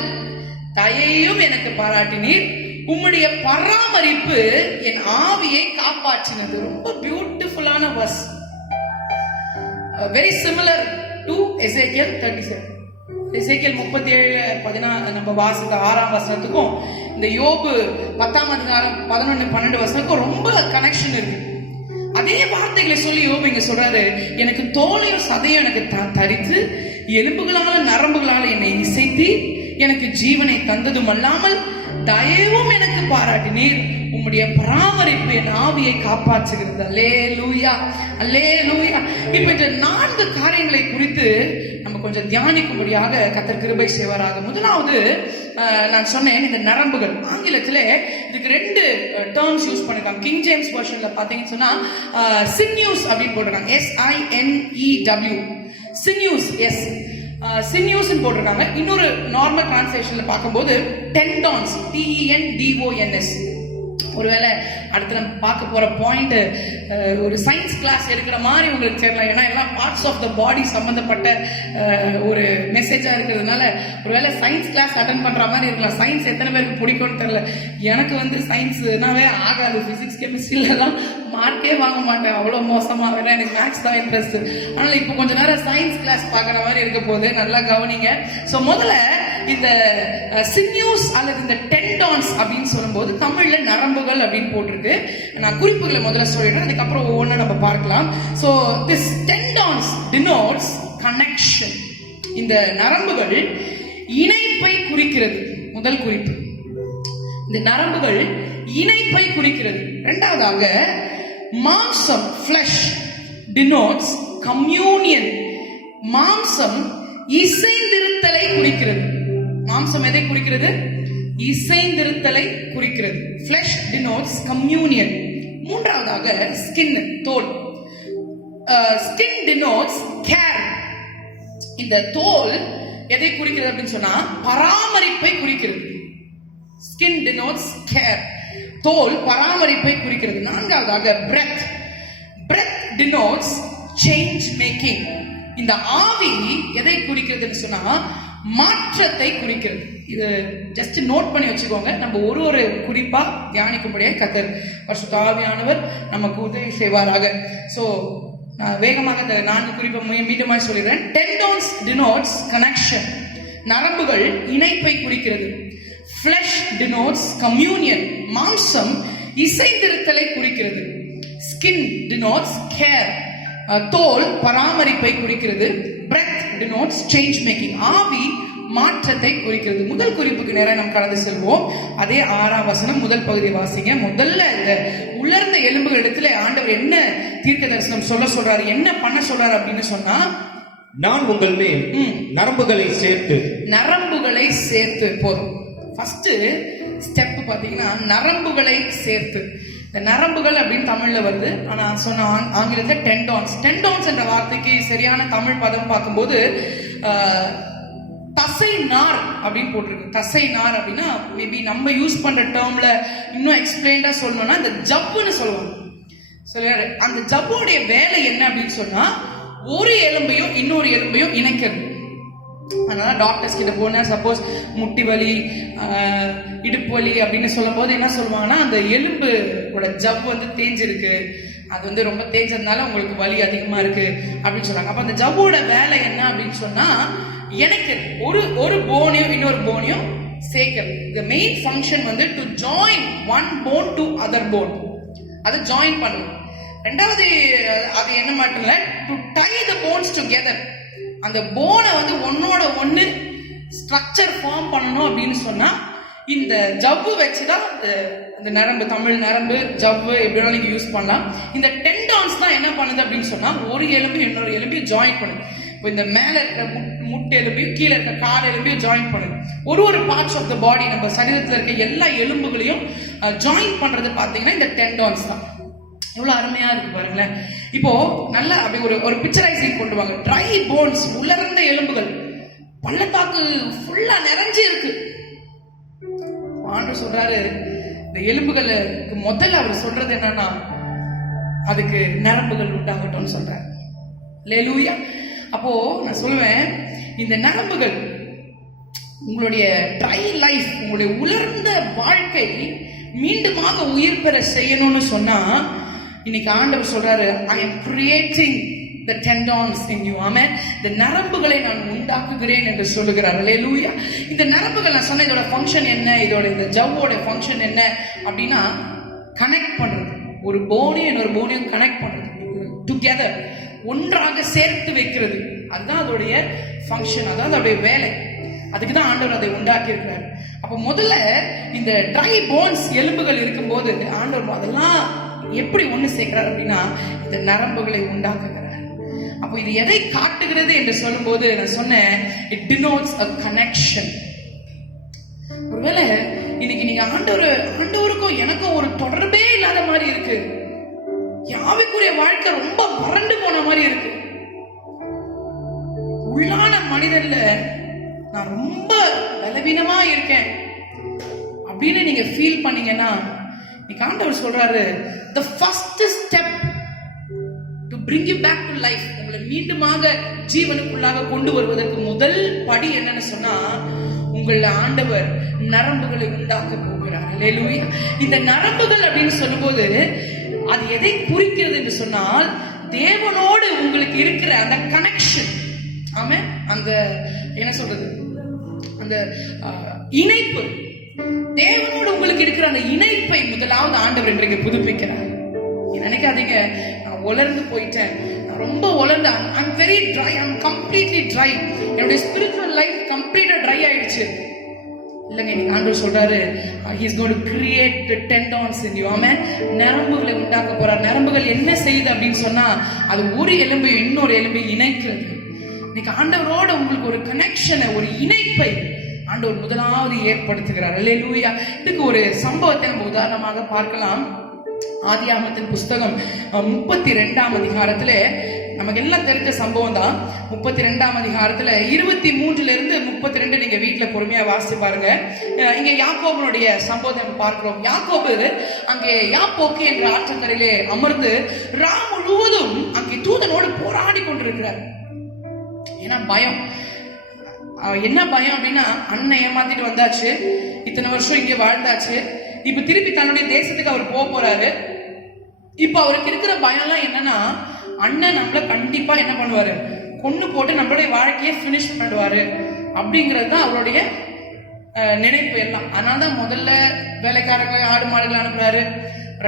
தயையும் எனக்கு பாராட்டினீர். உம்முடைய பராமரிப்பு என் ஆவியை காப்பாற்றினது. ரொம்ப பியூட்டிஃபுல்லான வர்ஸ். வெரி சிமிலர் டு எசேக்கியல் 37. எசேக்கியல் 37:14 நம்ம வாசித்த 6ஆம் வசனத்துக்கும் இந்த யோபு 10ஆம் அதிகாரம் 11-12 வசனத்துக்கும் ரொம்ப கனெக்ஷன் இருக்கு. அதே வார்த்தைகளை சொல்லி யோபு இங்க சொல்றாரு, எனக்கு தோலையும் சதையும் எனக்கு தரித்து, எலும்புகளால நரம்புகளால என்னை இசைத்தி, எனக்கு ஜீவனை தந்ததும் அல்லாமல் தயவும் எனக்கு பாராட்டினீர். உம்முடைய பராமரிப்பு என் ஆவியை காப்பாற்றுகிறது. அல்லேலூயா, அல்லேலூயா. இப்ப இந்த 4 காரியங்களை குறித்து நம்ம கொஞ்சம் தியானிக்கும்படியாக கர்த்தர் கிருபை செய்வாராக. முதலாவது நான் சொன்னேன், இந்த நரம்புகள். ஆங்கிலத்துல இதுக்கு 2 டேர்ம்ஸ் யூஸ் பண்ணிருக்காங்க. கிங் ஜேம்ஸ் வெர்ஷன்ல பாத்தீங்கன்னு சொன்னா சின்யூஸ் அப்படின்னு போட்டிருக்காங்க. SINEW. சின்யூஸ். சின்யூஸ் போட்டிருக்காங்க. இன்னொரு நார்மல் டிரான்ஸ்லேஷன்ல பார்க்கும்போது டெண்டான்ஸ், TENDONS. ஒருவேளை அடுத்து நம்ம பார்க்க போற பாயிண்ட் ஒரு சயின்ஸ் கிளாஸ் எடுக்கிற மாதிரி உங்களுக்கு தெரியலாம். ஏன்னா எல்லாம் பார்ட்ஸ் ஆஃப் த பாடி சம்பந்தப்பட்ட ஒரு மெசேஜா இருக்கிறதுனால ஒருவேளை சயின்ஸ் கிளாஸ் அட்டென்ட் பண்ற மாதிரி இருக்கலாம். சயின்ஸ் எத்தனை பேருக்கு பிடிக்கும்னு தெரியல. எனக்கு வந்து சயின்ஸ்னாவே ஆகாது. பிசிக்ஸ் கெமிஸ்ட்ரியில எல்லாம் மார்க்கே வாங்க மாட்டேன், அவ்வளவு மோசமா. வேற எனக்கு மேக்ஸ் தான் இன்ட்ரெஸ்ட். அதனால இப்போ கொஞ்ச நேரம் சயின்ஸ் கிளாஸ் பாக்குற மாதிரி இருக்க போது நல்லா கவனிங்க. சோ முதல்ல இந்த சின்யூஸ் அல்லது இந்த டெண்டான்ஸ் அப்படின்னு சொல்லும்போது தமிழ்ல நரம்புகள் அப்படின்னு போட்டிருக்கு. நான் குறிப்புகளை முதல்ல சொல்லிடுறேன், அதுக்கப்புறம் ஒவ்வொன்றும் நம்ம பார்க்கலாம். So this tendons denotes connection. இந்த நரம்புகள் இணைப்பை குறிக்கிறது. முதல் குறிப்பு, இந்த நரம்புகள் இணைப்பை குறிக்கிறது. இரண்டாவதாக மாம்சம், ஃபிளஷ், டினோட்ஸ் கம்யூனியன். மாம்சம் இசைந்திருத்தலை குறிக்கிறது. மாம்சம் எதை குறிக்கிறது? இசைந்திருத்தலை குறிக்கிறது. Flesh denotes communion. மூன்றாவதாக ஸ்கின், தோல். Skin denotes care. இந்த தோல் எதை குறிக்கிறது அப்படின்னு சொன்னா பராமரிப்பை குறிக்கிறது. Skin denotes care. தோல் பராமரிப்பை குறிக்கிறது. நான்காவதாக breath. Breath denotes change making. இந்த ஆவி எதை குறிக்கிறதுன்னு சொன்னா மாற்றத்தை குறிக்கிறது. இது ஜஸ்ட் நோட் பண்ணி வச்சுக்கோங்க. நம்ம ஒரு குறிப்பா தியானிக்கும்படியாக கர்த்தர் பரிசுத்த ஆவியானவர் நமக்கு உதவி செய்வாராக. சோ நான் வேகமாக இந்த 4 குறிப்பை மீண்டுமாய் சொல்லிடுறேன். Tendons denotes connection. நரம்புகள் இணைப்பை குறிக்கிறது. Flesh denotes communion. மாம்சம் இசைந்திருத்தலை குறிக்கிறது. Skin denotes care. தோல் பராமரிப்பை குறிக்கிறது. Breath denotes change making. ஆவி மாற்றத்தை குறிக்கிறது. முதல் குறிப்புக்கு நேரம் நாம் கடந்து செல்வோம். அதே 6ஆம் வசனம் முதல் பகுதி வாசிங்க. முதல்ல இந்த உலர்ந்த எலும்புகள் இடத்துல ஆண்டவர் என்ன தீர்க்க தரிசனம் சொல்றாரு, என்ன பண்ண சொல்றாரு அப்படின்னு சொன்னா, நான் உங்கள் மேல் நரம்புகளை சேர்த்து. நரம்புகளை சேர்த்து போதும். ஃபர்ஸ்ட் ஸ்டெப் பாத்தீங்கன்னா நரம்புகளை சேர்த்து. இந்த நரம்புகள் அப்படின்னு தமிழ்ல வருது, ஆனா சொன்ன ஆங்கிலத்துல டெண்டான்ஸ். டெண்டான்ஸ் என்ற வார்த்தைக்கு சரியான தமிழ் பதம் பார்க்கும்போது தசை நார் அப்படின்னு போட்டிருக்கு. தசை நார் அப்படின்னா மேபி நம்ம யூஸ் பண்ற டேர்ம்ல இன்னும் எக்ஸ்பிளைன்டா சொல்லணும்னா இந்த ஜவ்வுன்னு சொல்லுவாங்க. சொல்றாரு அந்த ஜவ்வுடைய வேலை என்ன அப்படின்னு சொன்னா ஒரு எலும்பையும் இன்னொரு எலும்பையும் இணைக்கிறது. அதனால டாக்டர்ஸ் கிட்ட போனா சப்போஸ் முட்டி வலி, இடுப்பு வலி அப்படின்னு சொல்லும் போது என்ன சொல்லுவாங்கன்னா, அந்த எலும்போட ஜவ் வந்து தேஞ்சிருக்கு, அது வந்து ரொம்ப தேஞ்சதுனால உங்களுக்கு வலி அதிகமா இருக்கு அப்படின்னு சொல்றாங்க. அப்ப அந்த ஜவ்வோட வேலை என்ன அப்படின்னு சொன்னா, எனக்கு ஒரு போனையும் இன்னொரு போனையும் சேர்க்கிறது. the main function வந்து to join one bone to other bone, அது ஜாயின் பண்ணும். ரெண்டாவது அது என்ன மட்டும் இல்ல, to tie the bones together, அந்த போனை வந்து ஒன்னோட ஒன்னு ஸ்ட்ரக்சர் ஃபார்ம் பண்ணணும் அப்படின்னு சொன்னா இந்த ஜவ்வு வச்சுதான் இந்த நரம்பு, தமிழ் நரம்பு, ஜவ்வு எப்படினாலும் நீங்க யூஸ் பண்ணலாம். இந்த டெண்டான்ஸ் தான் என்ன பண்ணுது அப்படின்னு சொன்னா, ஒரு எலும்பு இன்னொரு எலும்பையும் ஜாயின் பண்ணுது. இப்போ இந்த மேல இருக்கிற முட்டை எலும்பையும் கீழே இருக்க கால் எலும்பையும் ஜாயின் பண்ணுது. ஒரு பார்ட்ஸ் ஆஃப் த பாடி, நம்ம சரீரத்தில் இருக்க எல்லா எலும்புகளையும் ஜாயின் பண்றது பாத்தீங்கன்னா இந்த டெண்டான்ஸ் தான். எவ்வளவு அருமையா இருக்கு பாருங்களேன். இப்போ நல்லா அப்படி ஒரு பிக்சரைசிங் கொண்டு வாங்க. ட்ரை போன்ஸ், உலர்ந்த எலும்புகள், பள்ளத்தாக்கு ஃபுல்லா நிறைஞ்சு இருக்கு. ஆண்டவர் சொல்றாரு, இந்த எலும்புகளுக்கு முதல்ல அவர் சொல்றது என்னன்னா, அதுக்கு நரம்புகள் உண்டாகட்டும்னு சொல்றாரு. அல்லேலூயா. அப்போ நான் சொல்லுவேன், இந்த நரம்புகள் உங்களுடைய ட்ரை லைஃப், உங்களுடைய உலர்ந்த வாழ்க்கை மீண்டுமாக உயிர் பெற செய்யணும்னு சொன்னா, இன்னைக்கு ஆண்டவர் சொல்றாரு, I am creating the tendons in you. ஆமென். இந்த நரம்புகளை நான் உண்டாக்குகிறேன் என்று சொல்லுகிறார். அல்லேலூயா. இந்த நரம்புகள், நான் சொன்ன இதோட ஃபங்க்ஷன் என்ன, இதோட இந்த ஜவ்வோட ஃபங்க்ஷன் என்ன அப்படின்னா, கனெக்ட் பண்றது. ஒரு போனையும் இன்னொரு போனையும் கனெக்ட் பண்றது, டுகெதர், ஒன்றாக சேர்த்து வைக்கிறது. அதுதான் அதோடைய ஃபங்க்ஷன், அதான் அதோடைய வேலை. அதுக்கு தான் ஆண்டவர் அதை உண்டாக்கி இருக்கிறார். அப்ப முதல்ல இந்த ட்ரை போன்ஸ் எலும்புகள் இருக்கும்போது ஆண்டவர் அதெல்லாம் எப்படி ஒண்ணு சேர்க்கிறார் அப்படின்னா, இந்த நரம்புகளை உண்டாக்குகிறார். அப்போ இது எதை காட்டுகிறது என்று சொல்லும் போது நான் சொன்னேன், இட் டினோட்ஸ் a connection. ஒருவேளை இன்னைக்கு நீங்க ஆண்டவருக்கும் எனக்கும் ஒரு தொடர்பே இல்லாத மாதிரி இருக்கு, யாவைக்குரிய வாழ்க்கை ரொம்ப வறண்டு போன மாதிரி இருக்கு, உள்ளான மனிதன்ல நான் ரொம்ப பலவீனமா இருக்கேன் அப்படின்னு நீங்க ஃபீல் பண்ணீங்கன்னா, இன்னைக்கு ஆண்டவர் சொல்றாரு, the first step to bring you back to life, உங்களை மீண்டுமாக ஜீவனுக்குள்ளாக கொண்டு வருவதற்கு முதல் படி என்னன்னு சொன்னா, உங்கள ஆண்டவர் நரம்புகளை உண்டாக்க போகிறார். அல்லேலூயா. இந்த நரம்புகள் அப்படின்னு சொல்லும்போது அது எதை குறிக்கிறது என்று சொன்னால், தேவனோடு உங்களுக்கு இருக்கிற அந்த கனெக்ஷன். ஆமென். அந்த என்ன சொல்றது, அந்த இணைப்பு, தேவனோடு உங்களுக்கு இருக்கிற அந்த இணைப்பை முதலாவது ஆண்டவர் இன்றைக்கு புதுப்பிக்கிறார். நினைக்காதீங்க, நான் உலர்ந்து போயிட்டேன், நான் ரொம்ப உலர்ந்து, I'm very dry, I'm completely dry, என்னுடைய ஸ்பிரிச்சுவல் லைஃப் கம்ப்ளீட்டா ட்ரை ஆயிடுச்சு. இல்லைங்க, இன்னைக்கு ஆண்டவர் சொல்றாரு, he is going to create the tendons in you. ஆமென். நரம்புகளை உண்டாக்க போறார். நரம்புகள் என்ன செய்யுது அப்படின்னு சொன்னா, அது ஒரு எலும்பை இன்னொரு எலும்பை இணைக்கிறது. இன்னைக்கு ஆண்டவரோட உங்களுக்கு ஒரு கனெக்ஷனை, ஒரு இணைப்பை ஆண்டவர் முதலாவது ஏற்படுத்துகிறார். அல்லேலூயா. இதுக்கு ஒரு சம்பவத்தை நம்ம உதாரணமாக பார்க்கலாம். ஆதியாகமத்தின் புஸ்தகம் 32ஆம் அதிகாரத்துல, நமக்கு எல்லாம் தெரிஞ்ச சம்பவம் தான். 32ஆம் அதிகாரத்துல 23 இருந்து 32 நீங்க வீட்டுல பொறுமையா வாசிச்சு பாருங்க. இங்க யாக்கோபனுடைய சம்பவத்தை நம்ம பார்க்கிறோம். யாக்கோபு அங்கே யாப்போக்கு என்ற ஆற்றங்கரையிலே அமர்ந்து ரா முழுவதும் அங்கே தூதனோடு போராடி கொண்டிருக்கிறார். ஏன்னா பயம். என்ன பயம் அப்படின்னா, அண்ணன் ஏமாத்திட்டு வந்தாச்சு, இத்தனை வருஷம் இங்க வாழ்ந்தாச்சு, இப்ப திருப்பி தன்னுடைய தேசத்துக்கு அவர் போக போறாரு. இப்ப அவருக்கு இருக்கிற பயம் எல்லாம் என்னன்னா, அண்ணன் நம்மள கண்டிப்பா என்ன பண்ணுவாரு, கொன்னு போட்டு நம்மளுடைய வாழ்க்கையை பினிஷ் பண்ணுவாரு அப்படிங்கிறது தான் அவருடைய நினைப்பு எல்லாம். அதனாலதான் முதல்ல வேலைக்காரர்களை, ஆடு மாடுகளை அனுப்புறாரு.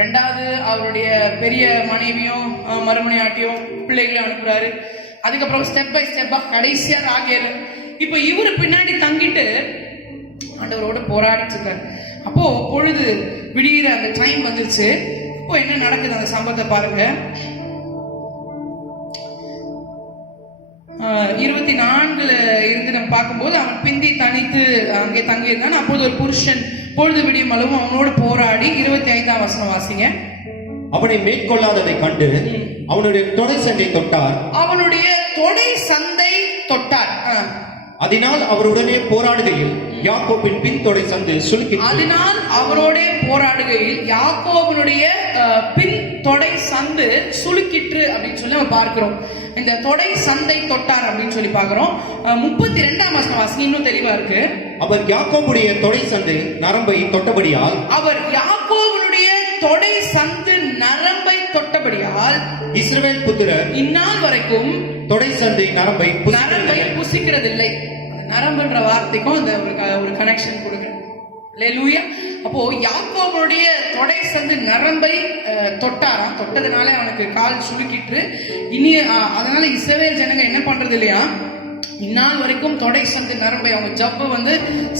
ரெண்டாவது அவருடைய பெரிய மனைவியும் மறுமனையாட்டியும் பிள்ளைகளை அனுப்புறாரு. அதுக்கப்புறம் ஸ்டெப் பை ஸ்டெப்பா கடைசியா ராகேல். இப்ப இவரு பின்னாடி தங்கிட்டு ஆண்டவரோட போராடிட்டு இருக்காரு. அப்போ பொழுது விடிகிற அந்த டைம் வந்துருச்சு. இப்போ என்ன நடக்குது அந்த சம்பவத்தை பாருங்க. 24 இருந்து நம்ம பார்க்கும்போது, அவன் பிந்தி தனித்து அங்கே தங்கி இருந்தான். அப்போது ஒரு புருஷன் பொழுது விடியும் அளவும் அவனோடு போராடி. 25ஆம் வசனம் வாசிங்க. அவனை மேற்கொள்ளாததை கண்டு அவனுடைய தொடை சண்டை தொட்டார். அவனுடைய தொடை சந்தை தொட்டார். அதனால் அவருடனே போராடுகையில் யாக்கோபின் பின் தொடை சந்து சுளுக்கி. அதனால் அவரோட போராடுகையில் யாக்கோபனுடைய பின் தொடை சந்து சுளுக்கிற்று அப்படின்னு சொல்லி நம்ம பார்க்கிறோம். இந்த தொடை சந்தை தொட்டார் அப்படின்னு சொல்லி பார்க்கிறோம். 32ஆம் வசனம் வாசிங்க, இன்னும் தெளிவா இருக்கு. அவர் யாக்கோபுடைய தொடை சந்து நரம்பை தொட்டபடியால், அவர் யாக்கோபுடைய தொடை சந்து நரம்பை தொட்டபடியால் இஸ்ரவேல் புத்திரர் இந்நாள் வரைக்கும் தொடை சந்தை நரம்பை புசிக்கிறதில்லை. அந்த நரம்புன்ற வார்த்தைக்கும் அந்த ஒரு கனெக்ஷன் கொடுக்கிறேன். அல்லேலூயா. அப்போ யாக்கோபுடைய தொடை சந்து நரம்பை தொட்டாராம். தொட்டதுனால அவனுக்கு கால் சுளுக்கிட்டு இனி அதனால இஸ்ரவேல் ஜனங்க என்ன பண்றது இல்லையா, இந்நாள் வரைக்கும் தொடை சந்து நரம்பை அவங்க ஜப்பு வந்து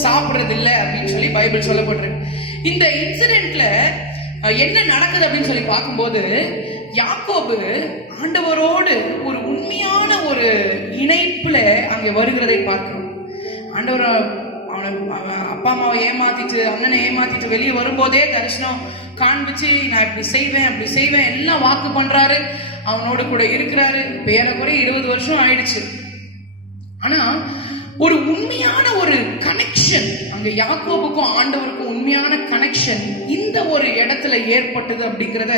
சாப்பிடுறது இல்லை அப்படின்னு சொல்லி பைபிள் சொல்லப்பட்டிருக்கு. இந்த இன்சிடென்ட்ல என்ன நடக்குது அப்படின்னு சொல்லி பார்க்கும்போது, யாக்கோபு ஆண்டவரோடு ஒரு உண்மையான ஒரு இணைப்புல அங்கே வருகிறதை பார்க்கிறோம். ஆண்டவர் அப்பா அம்மாவை ஏமாத்திட்டு, அண்ணனை ஏமாத்திட்டு வெளியே வரும்போதே தரிசனம் காண்பிச்சு, நான் இப்படி செய்வேன் அப்படி செய்வேன் எல்லாம் வாக்கு பண்றாரு. அவனோடு கூட இருக்கிறாரு. ஏறக்குறை 20 வருஷம் ஆயிடுச்சு. ஆனா ஒரு உண்மையான ஒரு கனெக்ஷன் அங்க யாக்கோபுக்கும் ஆண்டவருக்கும் உண்மையான கனெக்ஷன் இந்த ஒரு இடத்துல ஏற்பட்டது அப்படிங்கிறத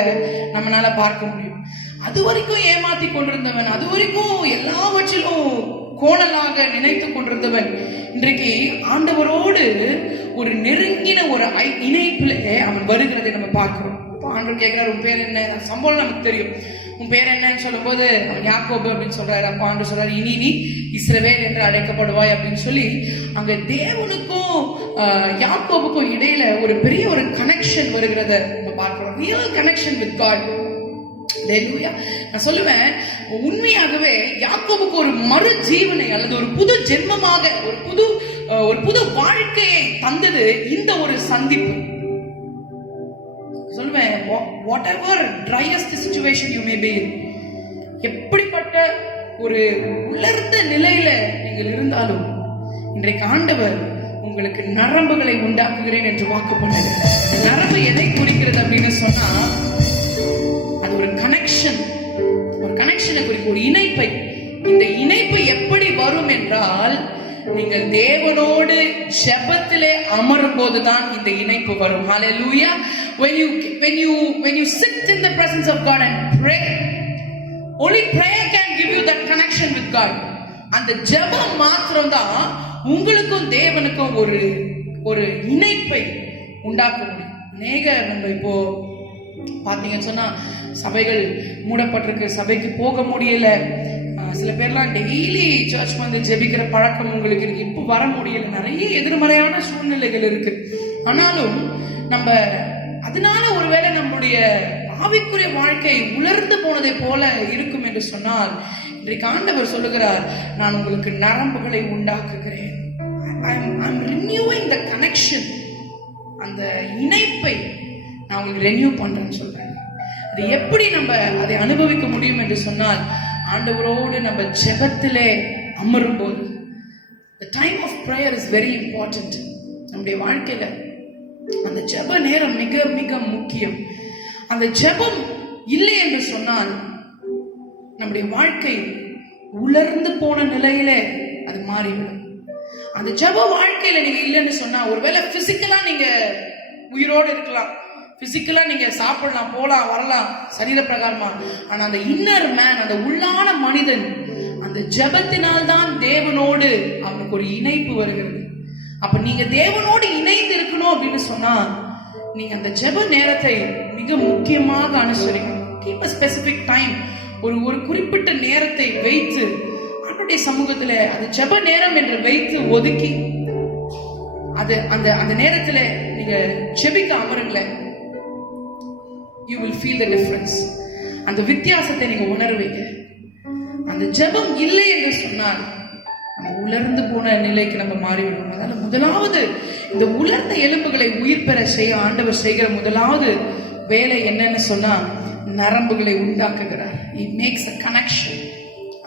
நம்மளால பார்க்க முடியும். அது வரைக்கும் ஏமாத்தி கொண்டிருந்தவன், அது வரைக்கும் எல்லாவற்றிலும் கோணலாக நினைத்து கொண்டிருந்தவன், இன்றைக்கு ஆண்டவரோடு ஒரு நெருங்கின ஒரு இணைப்புல அவன் வருகிறதை நம்ம பார்க்கிறோம். ஆண்டவர் கேட்கிறார், உன் பேர் என்ன? சம்பவம் நமக்கு தெரியும். உன் பேர் என்னன்னு சொல்லும் போது அவன் யாக்கோபு அப்படின்னு சொல்றாரு. அப்ப ஆண்டவர் சொல்றாரு, இனி நீ இஸ்ரவேல் என்று அழைக்கப்படுவாய் அப்படின்னு சொல்லி அங்க தேவனுக்கும் யாக்கோபுக்கும் இடையில ஒரு பெரிய ஒரு கனெக்ஷன் வருகிறத நம்ம பார்க்கிறோம். Real connection with God. நான் சொல்லுவேன், உண்மையாகவே யாக்கோபுக்கு ஒரு மறு ஜீவனை அல்லது ஒரு புது ஜென்மமாக ஒரு புது வாழ்க்கையை தந்தது இந்த ஒரு சந்திப்பு. சொல்லுவேன், whatever driest situation you may be in, எப்படிப்பட்ட ஒரு உலர்ந்த நிலையில நீங்கள் இருந்தாலும் இன்றைக்கு ஆண்டவர் உங்களுக்கு நரம்புகளை உண்டாக்குகிறேன் என்று வாக்கு பண்ணது. நரம்பு எதை குறிக்கிறது அப்படின்னு சொன்னா, அது ஒரு கனெக்ஷன், ஒரு கனெக்ஷனை குறிக்கும், ஒரு இணைப்பை. இந்த இணைப்பு எப்படி வரும் என்றால், நீங்கள் தேவனோடு ஜெபத்திலே அமரும் போதுதான் இந்த இணைப்பு வரும். ஹalleluya. when you sit in the presence of God and pray, only prayer can give you that connection with God. அந்த ஜெபம் மாத்திரம் தான் உங்களுக்கும் தேவனுக்கும் ஒரு இணைப்பை உண்டாக்க முடியும். நம்ம இப்போ பாத்தீங்கன்னு சொன்னா சபைகள் மூடப்பட்டிருக்கு, சபைக்கு போக முடியல. சில பேர்லாம் டெய்லி சர்ச் வந்து ஜெபிக்கிற பழக்கம் உங்களுக்கு இருக்கு, இப்போ வர முடியல. நிறைய எதிர்மறையான சூழ்நிலைகள் இருக்கு. ஆனாலும் நம்ம அதனால ஒருவேளை நம்முடைய ஆவிக்குரிய வாழ்க்கை உலர்ந்து போனதை போல இருக்கும் என்று சொன்னால், இன்றைக்கு ஆண்டவர் சொல்லுகிறார், நான் உங்களுக்கு நரம்புகளை உண்டாக்குகிறேன். I'm renewing the connection. அந்த இணைப்பை நான் உங்களுக்கு ரெனியூ பண்றேன்னு சொல்றேன். அது எப்படி நம்ம அதை அனுபவிக்க முடியும் என்று சொன்னால், ஆண்டவரோடு நம்ம ஜெபத்திலே அமரும் போது. The time of prayer is very important. நம்முடைய வாழ்க்கையில அந்த ஜெப நேரம் மிக மிக முக்கியம். அந்த ஜெபம் இல்லை என்று சொன்னால் நம்முடைய வாழ்க்கை உலர்ந்து போன நிலையிலே அது மாறிவிடும். அந்த ஜெப வாழ்க்கையில நீங்க இல்லைன்னு சொன்னா, ஒருவேளை பிசிக்கலா நீங்க உயிரோடு இருக்கலாம், பிசிக்கலா நீங்க சாப்பிடலாம், போலாம் வரலாம் சரீர பிரகாரமா. ஆனா அந்த இன்னர் மேன், அந்த உள்ளான மனிதன், அந்த ஜெபத்தினால் தான் தேவனோடு அவனுக்கு ஒரு இணைப்பு வருகிறது. அப்ப நீங்க தேவனோடு இணைந்து இருக்கணும் அப்படின்னு சொன்னா, நீங்க அந்த ஜெப நேரத்தை மிக முக்கியமாக அனுசரிக்கணும். Keep a specific time. ஒரு குறிப்பிட்ட நேரத்தை வைத்து அவருடைய சமூகத்துல அது ஜெப நேரம் என்று வைத்து ஒதுக்கி அந்த நேரத்துல நீங்க ஜெபிக்க அமருங்களேன். You will feel the difference. அந்த வித்தியாசத்தை நீங்க உணர்வீங்க. அந்த ஜெபம் இல்லை என்று சொன்னால் உலர்ந்து போன நிலைக்கு நம்ம மாறிவிடுவோம். அதனால முதலாவது இந்த உலர்ந்த எலும்புகளை உயிர் பெற செய்ய ஆண்டவர் செய்கிற முதலாவது வேலை என்னன்னு சொன்னா, நரம்புகளை உண்டாக்குகிறார். It makes a connection.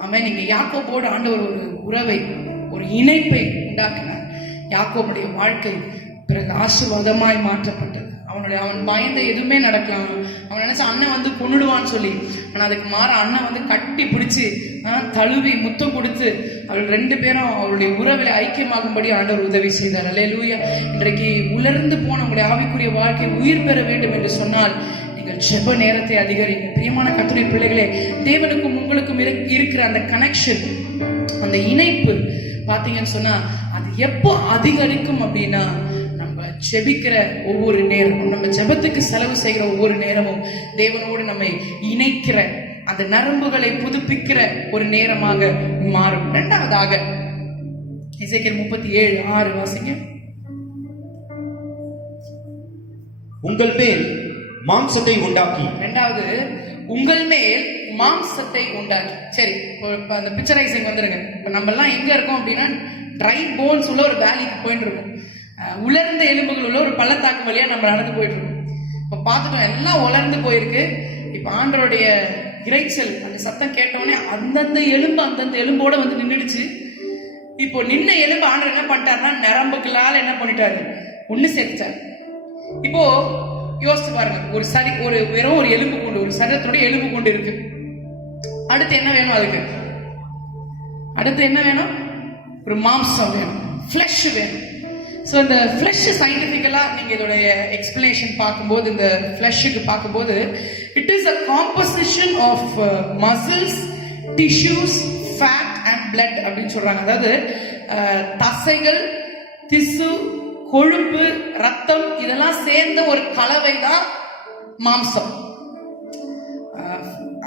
ஆமென். நீங்க யாக்கோபோடு ஆண்டவர் ஒரு உறவை, ஒரு இணைப்பை உண்டாக்கினார். யாக்கோபுடைய வாழ்க்கை பிறகு ஆசீர்வாதமாய் மாற்றப்பட்டது. அவன் பயந்த எதுவுமே நடக்கலாம். அவன் நினைச்ச அண்ணன் வந்து கொன்னுடுவான்னு சொல்லி, ஆனா அதுக்கு மாற அண்ணன் வந்து கட்டி பிடிச்சு தழுவி முத்தம் கொடுத்து அவர்கள் 2 பேரும் அவருடைய உறவில் ஐக்கியமாகும்படி ஆண்டவர் உதவி செய்தார். அல்லேலூயா. இன்றைக்கு உலர்ந்து போன உங்களுடைய ஆவிக்குரிய வாழ்க்கை உயிர் பெற வேண்டும் என்று சொன்னால், நீங்கள் ஜெப நேரத்தை அதிகரிங்க. பிரியமான கர்த்தருடைய பிள்ளைகளே, தேவனுக்கும் உங்களுக்கும் இருக்கிற அந்த கனெக்ஷன், அந்த இணைப்பு பாத்தீங்கன்னு சொன்னா அது எப்போ அதிகரிக்கும் அப்படின்னா, நம்ம ஜெபிக்கிற ஒவ்வொரு நேரமும், நம்ம ஜெபத்துக்கு செலவு செய்கிற ஒவ்வொரு நேரமும் தேவனோடு நம்மை இணைக்கிற அந்த நரம்புகளை புதுப்பிக்கிற ஒரு நேரமாக மாறும். இரண்டாவதாக எசேக்கியேல் 37:6 வாசிங்க. உங்கள் மேல் மாம்சத்தை உண்டாக்கி. இரண்டாவது, உங்கள் மேல் மாம்சத்தை உண்டாக்கி. சரி, அந்த பிக்சரைசிங் வந்துருங்க. இப்ப நம்ம எல்லாம் எங்க இருக்கோம் அப்படின்னா, ட்ரை போன்ஸ் உள்ள ஒரு வேலிக்கு போயிட்டு இருக்கோம். உலர்ந்த எலும்புகள் உள்ள ஒரு பள்ளத்தாக்கு வழியா நம்ம நடந்து போயிட்டு இருக்கோம். இப்ப பார்த்துட்டோம், எல்லாம் உலர்ந்து போயிருக்கு. இப்ப ஆண்டவருடைய இறைச்சல், அந்த சத்தம் கேட்டவுடனே அந்தந்த எலும்போட வந்து நின்றுடுச்சு. இப்போ நின்ன எலும்பு ஆண்டவர் என்ன பண்ணிட்டாருன்னா, நரம்புகளால் என்ன பண்ணிட்டாரு, ஒண்ணு சேர்த்தார். இப்போ யோசிச்சு பாருங்க, ஒரு வெறும் ஒரு எலும்பு கொண்டு, ஒரு சரீரத்தோட எலும்பு கொண்டு இருக்கு. அடுத்து என்ன வேணும் அதுக்கு? அடுத்து என்ன வேணும்? ஒரு மாம்சம் வேணும், ஃபிளஷ் வேணும். ஸோ இந்த ஃபிளஷ் சயின்டிபிக்கலா நீங்க இதோடைய எக்ஸ்பிளனேஷன் பார்க்கும்போது, இந்த ஃபிளஷுக்கு பார்க்கும்போது, it is a composition of muscles, tissues, fat and blood அப்படின்னு சொல்றாங்க. அதாவது தசைகள், திசு, கொழுப்பு, ரத்தம் இதெல்லாம் சேர்ந்த ஒரு கலவை தான் மாம்சம்.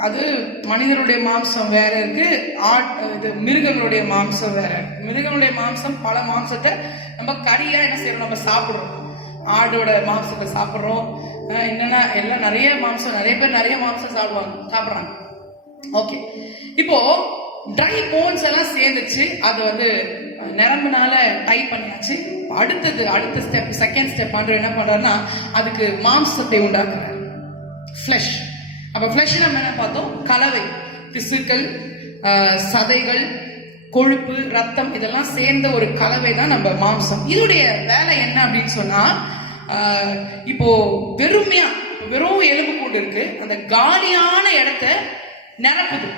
அது மனிதனுடைய மாம்சம் வேற இருக்கு, இது மிருகங்களுடைய மாம்சம் வேற. மிருகங்களுடைய மாம்சம், பல மாம்சத்தை நம்ம கறியா என்ன செய்யறோம், நம்ம சாப்பிடுறோம். ஆடோட மாம்சத்தை சாப்பிடுறோம். என்னன்னா எல்லாம் நிறைய மாம்சம், நிறைய பேர் நிறைய மாம்சம் சாப்பிடுறாங்க. ஓகே, இப்போ ட்ரை போன்ஸ் எல்லாம் சேர்ந்துச்சு, அது வந்து நரம்புனால டை பண்ணியாச்சு. அடுத்த ஸ்டெப், செகண்ட் ஸ்டெப் ஆண்டவர் என்ன பண்றாருன்னா, அதுக்கு மாம்சத்தை உண்டாக்குறாரு, ஃபிளஷ். அப்ப ஃபிளஷ் நம்ம என்ன பார்த்தோம்? கலவை, திசுக்கள், சதைகள், கொழுப்பு, ரத்தம் இதெல்லாம் சேர்ந்த ஒரு கலவை தான் நம்ம மாம்சம். இதோடைய வேலை என்ன அப்படின்னு சொன்னா, இப்போ வெறும் எலும்பு கூண்டு இருக்கு, அந்த காலியான இடத்தை நிரப்புது.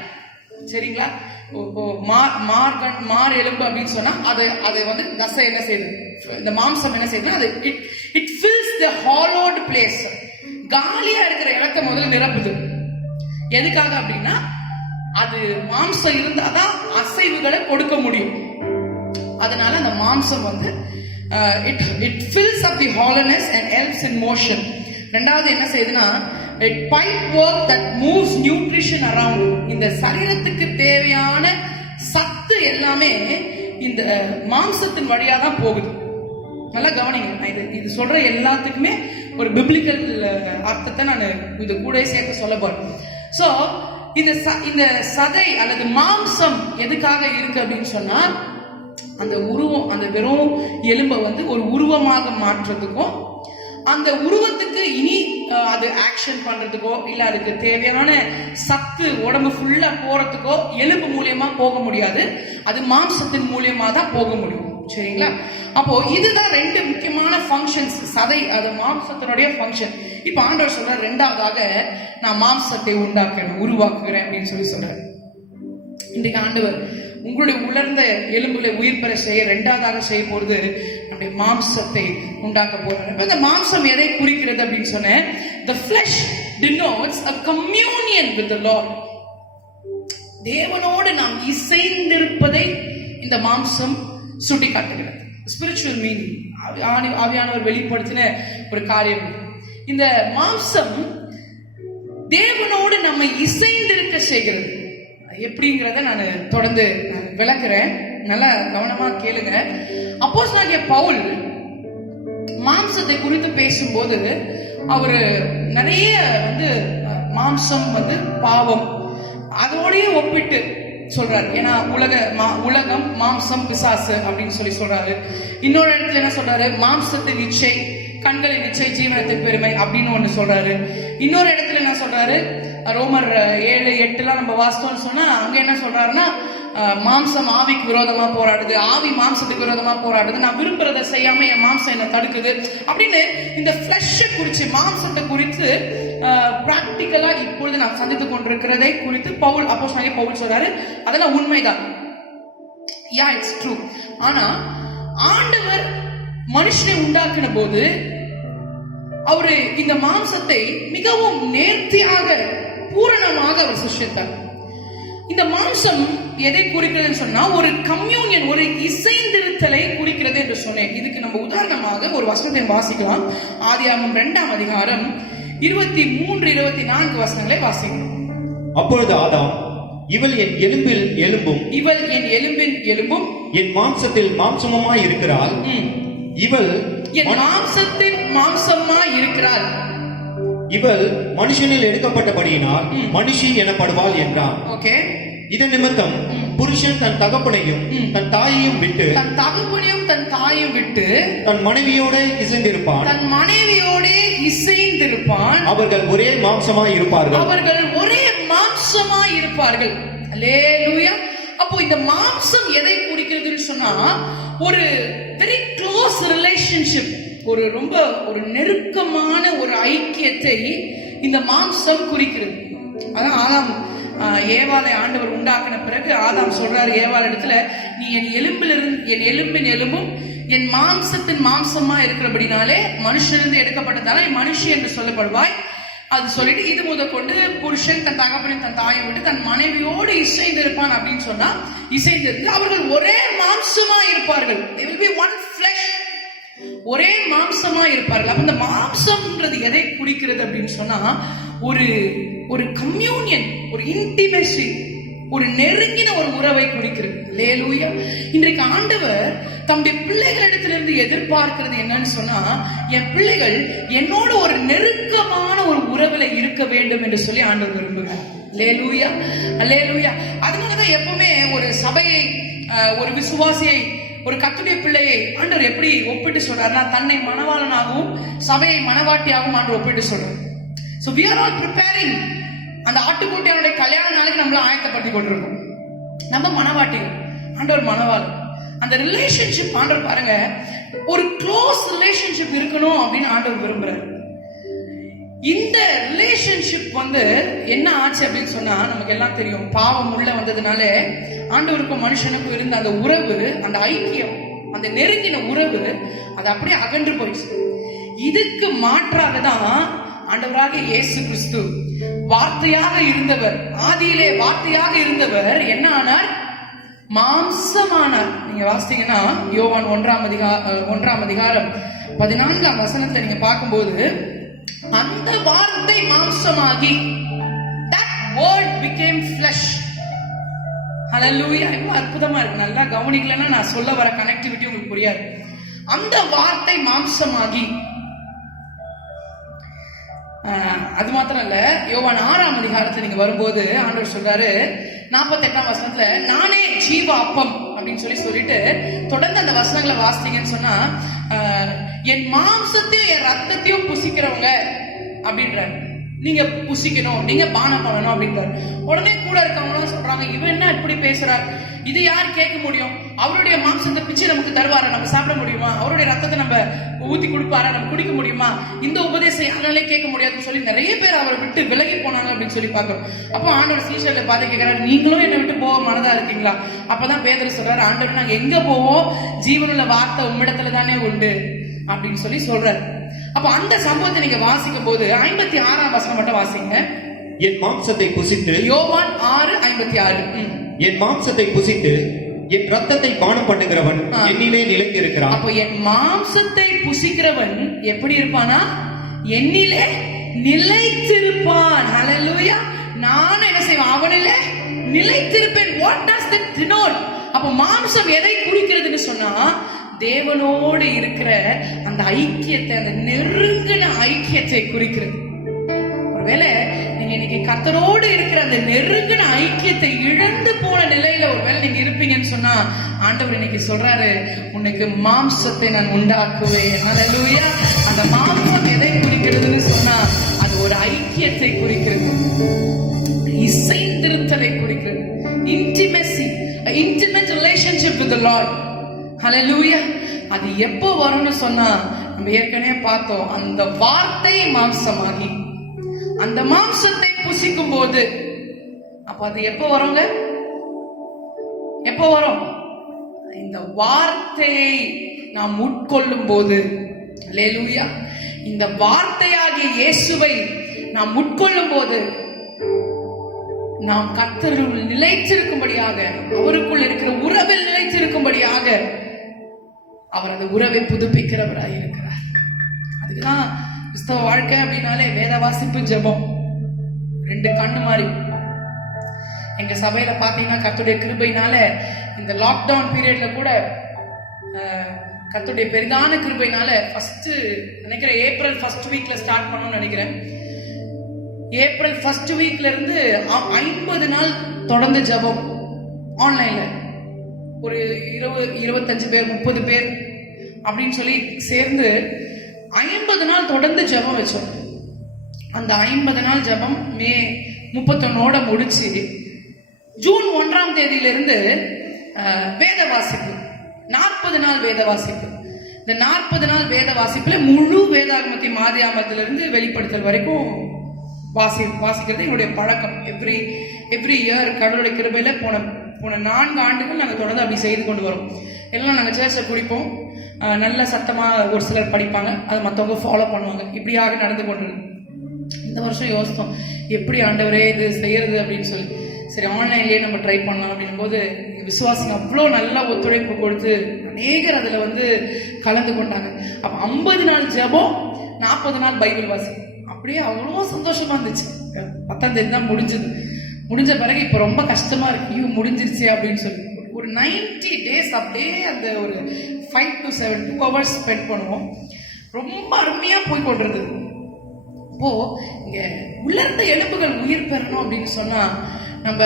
சரிங்களா? மார் எலும்பு அப்படின்னு சொன்னா அதை வந்து தசை என்ன செய்யுது, இந்த மாம்சம் என்ன செய்யுதுன்னா, அது it fils the hallowed place. காலியா இருக்கிற இடத்தை முதல்ல நிரப்புது. எதுக்காக அப்படின்னா, அது மாம்சம் இருந்தாதான் அசைவுகளை கொடுக்க முடியும். அதனால அந்த மாம்சம் வந்து it fills up the hollowness and helps in motion. ரெண்டாவது என்ன செய்யுதுன்னா, it pipe work that moves nutrition around. இந்த சரீரத்துக்கு தேவையான சத்து எல்லாமே இந்த மாம்சத்தின் வழியா தான் போகுது. நல்லா கவனிங்க, நான் இது சொல்ற எல்லாத்துக்குமே ஒரு பிப்ளிக்கல் அர்த்தத்தை நான் இது கூட சேர்த்து சொல்ல போறேன். சோ இந்த சதை அல்லது மாம்சம் எதுக்காக இருக்கு அப்படின்னு சொன்னா, அந்த உருவம், அந்த வெறும் எலும்பை வந்து ஒரு உருவமாக மாற்றுறதுக்கும், அந்த உருவத்துக்கு இனி அது ஆக்ஷன் பண்றதுக்கோ, இல்ல அதுக்கு தேவையான சத்து உடம்பு ஃபுல்லா போறதுக்கோ எலும்பு மூலியமா போக முடியாது, அது மாம்சத்தின் மூலியமா தான் போக முடியும். சரிங்களா? அப்போ இதுதான் ரெண்டு முக்கியமான ஃபங்க்ஷன்ஸ். சதை, அது மாம்சத்தினுடைய ஃபங்க்ஷன். இப்ப ஆண்டவர் சொல்ற, ரெண்டாவதாக நான் மாம்சத்தை உருவாக்குகிறேன் அப்படின்னு சொல்றாரு. இன்றைக்கு ஆண்டவர் உங்களுடைய உலர்ந்த எலும்புகளை உயிர் பெற செய்ய, ரெண்டாவதாக செய்ய போறது நம்முடைய மாம்சத்தை உண்டாக்க போறாரு. இந்த மாம்சம் எதை குறிக்கிறது அப்படின்னு சொன்னேன்? The flesh denotes a communion with the Lord. தேவனோடு நாம் இசைந்திருப்பதை இந்த மாம்சம் சுட்டி காட்டுகிறது. ஸ்பிரிச்சுவல் மீனிங், ஆவியானவர் வெளிப்படுத்தின ஒரு காரியம். இந்த மாம்சம் தேவனோடு நம்மை இசைந்திருக்க செய்கிறது. எப்படிங்கிறத நான் தொடர்ந்து விளக்குறேன், நல்லா கவனமா கேளுங்க. அப்போஸ்தலனாகிய பவுல் மாம்சத்தை குறித்து பேசும்போது அவரு நிறைய வந்து மாம்சம் வந்து பாவம் அதோடய ஒப்பிட்டு சொல்றாரு. ஏன்னா உலகம், மாம்சம், பிசாசு அப்படின்னு சொல்றாரு. இன்னொரு இடத்துல என்ன சொல்றாரு? மாம்சத்தின் இச்சை, கண்களின் இச்சை, ஜீவனத்தின் பெருமை அப்படின்னு ஒண்ணு சொல்றாரு. இன்னொரு இடத்துல என்ன சொல்றாரு? ரோமர் 7:8 நம்ம வாசித்தோம்னு சொன்னா அங்க என்ன சொல்றாருன்னா, மாம்சம் ஆவிக்கு விரோதமா போராடுது, ஆவி மாம்சத்துக்கு விரோதமா போராடுது, நான் விரும்புறதை செய்யாம என் மாம்சம் என்ன தடுக்குது அப்படின்னு இந்த ஃபிளஷ் குறித்து, மாம்சத்தை குறித்து பிராக்டிக்கலா இப்பொழுது நான் சந்தித்துக் கொண்டிருக்கிறதை குறித்து அப்போஸ்தலனாகிய பவுல் சொல்றாரு. அதெல்லாம் உண்மைதான், யா இட்ஸ் ட்ரூ. ஆனா ஆண்டவர் மனுஷனை உண்டாக்கின போது அவரு இந்த மாம்சத்தை மிகவும் நேர்த்தியாக பூரணமாக அவர் சிருஷ்டித்தார். இந்த மாம்சம் எதை குறிக்கிறது சொன்னா ஒரு கம்யூனியன், ஒரு இசைந்திருத்தலை குறிக்கிறது என்று சொன்னேன். இதுக்கு நம்ம உதாரணமாக ஒரு வசனத்தை வாசிக்கலாம். ஆதியாகமம் 2ஆம் அதிகாரம் 23, 24 வசனங்களை வாசிக்கலாம். அப்பொழுது ஆதாம், இவள் என் எலும்பில் எலும்பும், இவள் என் எலும்பின் எலும்பும், என் மாம்சத்தில் மாம்சமுமாய் இருக்கிறாள். இவள் என் மாம்சத்தின் மாம்சமாய் இருக்கிறாள். இவள் மனுஷனில் எடுக்கப்பட்டபடியினால் மனுஷி எனப்படுவாள் என்றான். ஓகே. இதன் நிமித்தம் புருஷன் தன் தகப்பனையும் தன் தாயையும் விட்டு, தன் தகப்பனையும் தன் தாயையும் விட்டு தன் மனைவியோட இசைந்திருப்பான். தன் மனைவியோட இசைந்திருப்பான். அவர்கள் ஒரே மாம்சமாய் இருப்பார்கள். அவர்கள் ஒரே மாம்சமாய் இருப்பார்கள். அல்லேலூயா. அப்போ இந்த மாம்சம் எதை குறிக்கிறதுன்னு சொன்னா ஒரு வெரி க்ளோஸ் ரிலேஷன்ஷிப், ஒரு நெருக்கமான ஒரு ஐக்கியத்தை இந்த மாம்சம் குறிக்கிறது. அதான் ஆதாம் ஏவாளை ஆண்டவர் உண்டாக்கின பிறகு ஆதாம் சொல்றாரு ஏவாள் இடத்துல, நீ என் எலும்பின் எலும்பும் என் மாம்சத்தின் மாம்சமா இருக்கிறபடினாலே மனுஷனிலிருந்து எடுக்கப்பட்டதால நீ மனுஷி என்று சொல்லப்படுவாய். அது சொல்லிட்டு இது முதற்கொண்டு புருஷன் தன் தகப்பனை தன் தாயை விட்டு தன் மனைவியோடு இசைந்திருப்பான் அப்படின்னு சொன்னா இசைந்திருந்து அவர்கள் ஒரே மாம்சமா இருப்பார்கள். They will be one flesh. ஒரே மாம்சமா இருப்பார்கள். அப்ப இந்த மாம்சம்ன்றது எதை குறிக்கிறது அப்படின்னு சொன்னா ஒரு கம்யூனியன், ஒரு இன்டிமெசி, ஒரு நெருங்கின ஒரு உறவை குறிக்கிறது. அல்லேலூயா. இன்றைக்கு ஆண்டவர் தம்முடைய பிள்ளைகளிடத்திலிருந்து எதிர்பார்க்கிறது என்னன்னு சொன்னா, என் பிள்ளைகள் என்னோட ஒரு நெருக்கமான ஒரு உறவுல இருக்க வேண்டும் என்று சொல்லி ஆண்டவர் விரும்புகிறார். அல்லேலூயா, அல்லேலூயா. அதனாலதான் எப்பவுமே ஒரு சபையை, ஒரு விசுவாசியை, ஒரு கர்த்தருடைய பிள்ளையை ஆண்டவர் எப்படி ஒப்பிட்டு சொல்றாருன்னா, தன்னை மணவாளனாகவும் சபையை மணவாட்டியாகவும் ஆண்டவர் ஒப்பிட்டு சொல்றாரு. So we are all preparing. அந்த ஆட்டுக்குட்டியோட கல்யாண நாளுக்கு நம்மள ஆயத்தப்படுத்தி கொண்டிருக்கோம். நம்ம மணவாட்டிகள், ஆண்டவர் மணவாளன். அந்த ரிலேஷன்ஷிப் ஆண்டவர் பாருங்க, ஒரு க்ளோஸ் ரிலேஷன்ஷிப் இருக்கணும் அப்படின்னு ஆண்டவர் விரும்புறாரு. இந்த ரிலேஷன்ஷிப் என்ன ஆச்சு அப்படின்னு சொன்னா, நமக்கு எல்லாம் தெரியும், பாவம் உள்ள வந்ததுனால ஆண்டவருக்கும் மனுஷனுக்கும் இருந்த அந்த உறவு, அந்த ஐக்கியம், அந்த நெருங்கின உறவு அது அப்படியே அகன்று போயிடுச்சு. இதுக்கு மாற்றாக தான் ஆண்டவராக இயேசு கிறிஸ்து வார்த்தையாக இருந்தவர், ஆதியிலே வார்த்தையாக இருந்தவர் என்ன ஆனார்? மாம்சமானார். நீங்க வாசித்தீங்கன்னா யோவான் 1ஆம் அதிகாரம் 14ஆம் வசனத்தை நீங்க பார்க்கும்போது, அந்த வார்த்தை மாம்சமாகி, that word became flesh. ஹல்லேலூயா. ரொம்ப அற்புதமா இருக்கு. நல்லா கவனிக்கலன்னா நான் சொல்ல வர கனெக்டிவிட்டி உங்களுக்கு புரியாது. அந்த வார்த்தை மாம்சமாகி, அது மாத்திரம் இல்ல, யோவான் 6ஆம் அதிகாரத்துல நீங்க வரும்போது ஆண்டவர் சொல்றாரு 48ஆம் வசனத்துல, நானே ஜீவ அப்பம் அப்படின்னு சொல்லிட்டு தொடர்ந்து அந்த வசனங்களை வாசித்தீங்கன்னு சொன்னா, என் மாம்சத்தையும் என் ரத்தத்தையும் புசிக்கிறவங்க அப்படின்றாரு. நீங்க புசிக்கணும், நீங்க பானம் பண்ணணும் அப்படின்றாரு. உடனே கூட இருக்கவங்க சொல்றாங்க, இவன் என்ன இப்படி பேசுறார், இது யார் கேட்க முடியும்? அவருடைய மாம்சத்தை பிச்சு நமக்கு தருவாரா? நம்ம சாப்பிட முடியுமா? அவருடைய ரத்தத்தை நம்ம ஊத்தி கொடுப்பாரா? நம்ம குடிக்க முடியுமா? இந்த உபதேசம் யாராலே கேட்க முடியாதுன்னு சொல்லி நிறைய பேர் அவரை விட்டு விலகி போனாங்க அப்படின்னு சொல்லி பார்க்கிறோம். அப்போ ஆண்டவர் சீஷர்ல பார்த்து கேட்கிறாரு, நீங்களும் என்னை விட்டு போக மனதா இருக்கீங்களா? அப்பதான் பேதுரு சொல்றாரு, ஆண்டவர் நாங்க எங்க போவோம்? ஜீவனுள்ள வார்த்தை உம்மிடத்துல தானே உண்டு அப்படின்னு சொல்றாரு. அப்ப அந்த சம்பவத்தை நீங்க வாசிக்கும் போது 56ஆம் வசனம் மட்டும் வாசிங்க. என் மாம்சத்தை புசித்து, யோவான் 6:56, என் மாம்சத்தை புசித்து என் ரத்தத்தை பானம் பண்ணுகிறவன் என்னிலே நிலைத்திருக்கிறான். அப்போ என் மாம்சத்தை புசிக்கிறவன் எப்படி இருப்பானா? என்னிலே நிலைத்திருப்பான். ஹல்லேலூயா. நான் என்ன செய்வேன்? அவனிலே நிலைத்திருப்பேன். What does that denote? அப்போ மாம்சம் எதை குறிக்கிறதுன்னு சொன்னா, தேவனோடு இருக்கிற அந்த ஐக்கியத்தை, அந்த நெருங்கின ஐக்கியத்தை குறிக்கிறது. ஒருவேளை நீங்க இன்னைக்கு கர்த்தரோடு இருக்கிற அந்த நெருங்கின ஐக்கியத்தை இழந்து போன நிலையில ஒருவேளை நீங்க இருப்பீங்கன்னு சொன்னா, ஆண்டவர் இன்னைக்கு சொல்றாரு, உனக்கு மாம்சத்தை நான் உண்டாக்குவேன். ஹல்லேலூயா. அந்த மாம்சம் எதை குறிக்கிறதுன்னு சொன்னா, அது ஒரு ஐக்கியத்தை குறிக்கிறது, இசைந்திருத்தலை குறிக்கிறது, intimacy, intimate relationship with the Lord. Hallelujah. அது எப்போ வரும்னு சொன்னா, நம்ம ஏற்கனவே பார்த்தோம், அந்த வார்த்தை மாம்சமாகி அந்த மாம்சத்தை புசிக்கும் போது. அப்ப அது எப்போ வருங்க? எப்போ வரும்? இந்த வார்த்தையை நாம் உட்கொள்ளும் போது. ஹல்லேலூயா. இந்த வார்த்தையாகிய இயேசுவை நாம் உட்கொள்ளும் போது நாம் கர்த்தருக்குள் நிலைத்திருக்கும்படியாக, அவருக்குள் இருக்கிற உறவில் நிலைத்திருக்கும்படியாக அவர் அந்த உறவை புதுப்பிக்கிறவராக இருக்கிறார். அதுக்குதான் கிறிஸ்தவ வாழ்க்கை அப்படின்னாலே வேத வாசிப்பு, ஜெபம், ரெண்டு கண்ணு மாதிரி. எங்க சபையில பாத்தீங்கன்னா கர்த்தருடைய கிருபையினால இந்த லாக்டவுன் பீரியட்ல கூட கர்த்தருடைய பெரிதான கிருபையினால ஃபர்ஸ்ட் நினைக்கிறேன் ஏப்ரல் ஃபர்ஸ்ட் வீக்ல ஸ்டார்ட் பண்ணணும்னு நினைக்கிறேன். ஏப்ரல் ஃபர்ஸ்ட் வீக்ல இருந்து 50 நாள் தொடர்ந்து ஜெபம் ஆன்லைன்ல. ஒரு 25 பேர் 30 பேர் அப்படின்னு சொல்லி சேர்ந்து 50 நாள் தொடர்ந்து ஜெபம் வச்சோம். அந்த 50 நாள் ஜெபம் மே 31 முடிச்சு ஜூன் 1ஆம் தேதியிலிருந்து வேத வாசிப்பு, 40 நாள் வேத வாசிப்பு. இந்த 40 நாள் வேத வாசிப்புல முழு வேதாகமத்தின் ஆதியாகமத்திலிருந்து வெளிப்படுத்தல் வரைக்கும் வாசிக்கிறது எங்களுடைய பழக்கம். எவ்ரி இயர் கடவுளுடைய கிருபையில போன 4 ஆண்டுகள் நாங்கள் தொடர்ந்து அப்படி செய்து கொண்டு வரோம். எல்லாம் நாங்கள் சேர்ச்சில் குடிப்போம், நல்ல சத்தமா ஒரு சிலர் படிப்பாங்க, அது மற்றவங்க ஃபாலோ பண்ணுவாங்க. இப்படியாக நடந்து கொண்டு இந்த வருஷம் யோசித்தோம் எப்படி ஆண்டவரே இது செய்யறது அப்படின்னு சொல்லி. சரி, ஆன்லைன்லயே நம்ம ட்ரை பண்ணலாம் அப்படின் போது விசுவாசிங்க அவ்வளோ நல்லா ஒத்துழைப்பு கொடுத்து அநேகர் அதுல கலந்து கொண்டாங்க. அப்ப 50 நாள் ஜெபம், 40 நாள் பைபிள் வாசி, அப்படியே அவ்வளோ சந்தோஷமா இருந்துச்சு. 10ஆம் தேதி தான் முடிஞ்ச பிறகு இப்ப ரொம்ப கஷ்டமா இருக்கு, ஐயோ முடிஞ்சிருச்சு அப்படின்னு சொல்லி. ஒரு 90 days அப்படியே அந்த ஒரு 5 to 7 2 hours ஸ்பெண்ட் பண்ணுவோம். ரொம்ப அருமையா போய் கொண்டிருந்தது. இப்போ இங்க உலர்ந்த எலும்புகள் உயிர் பெறணும் அப்படின்னு சொன்னா நம்ம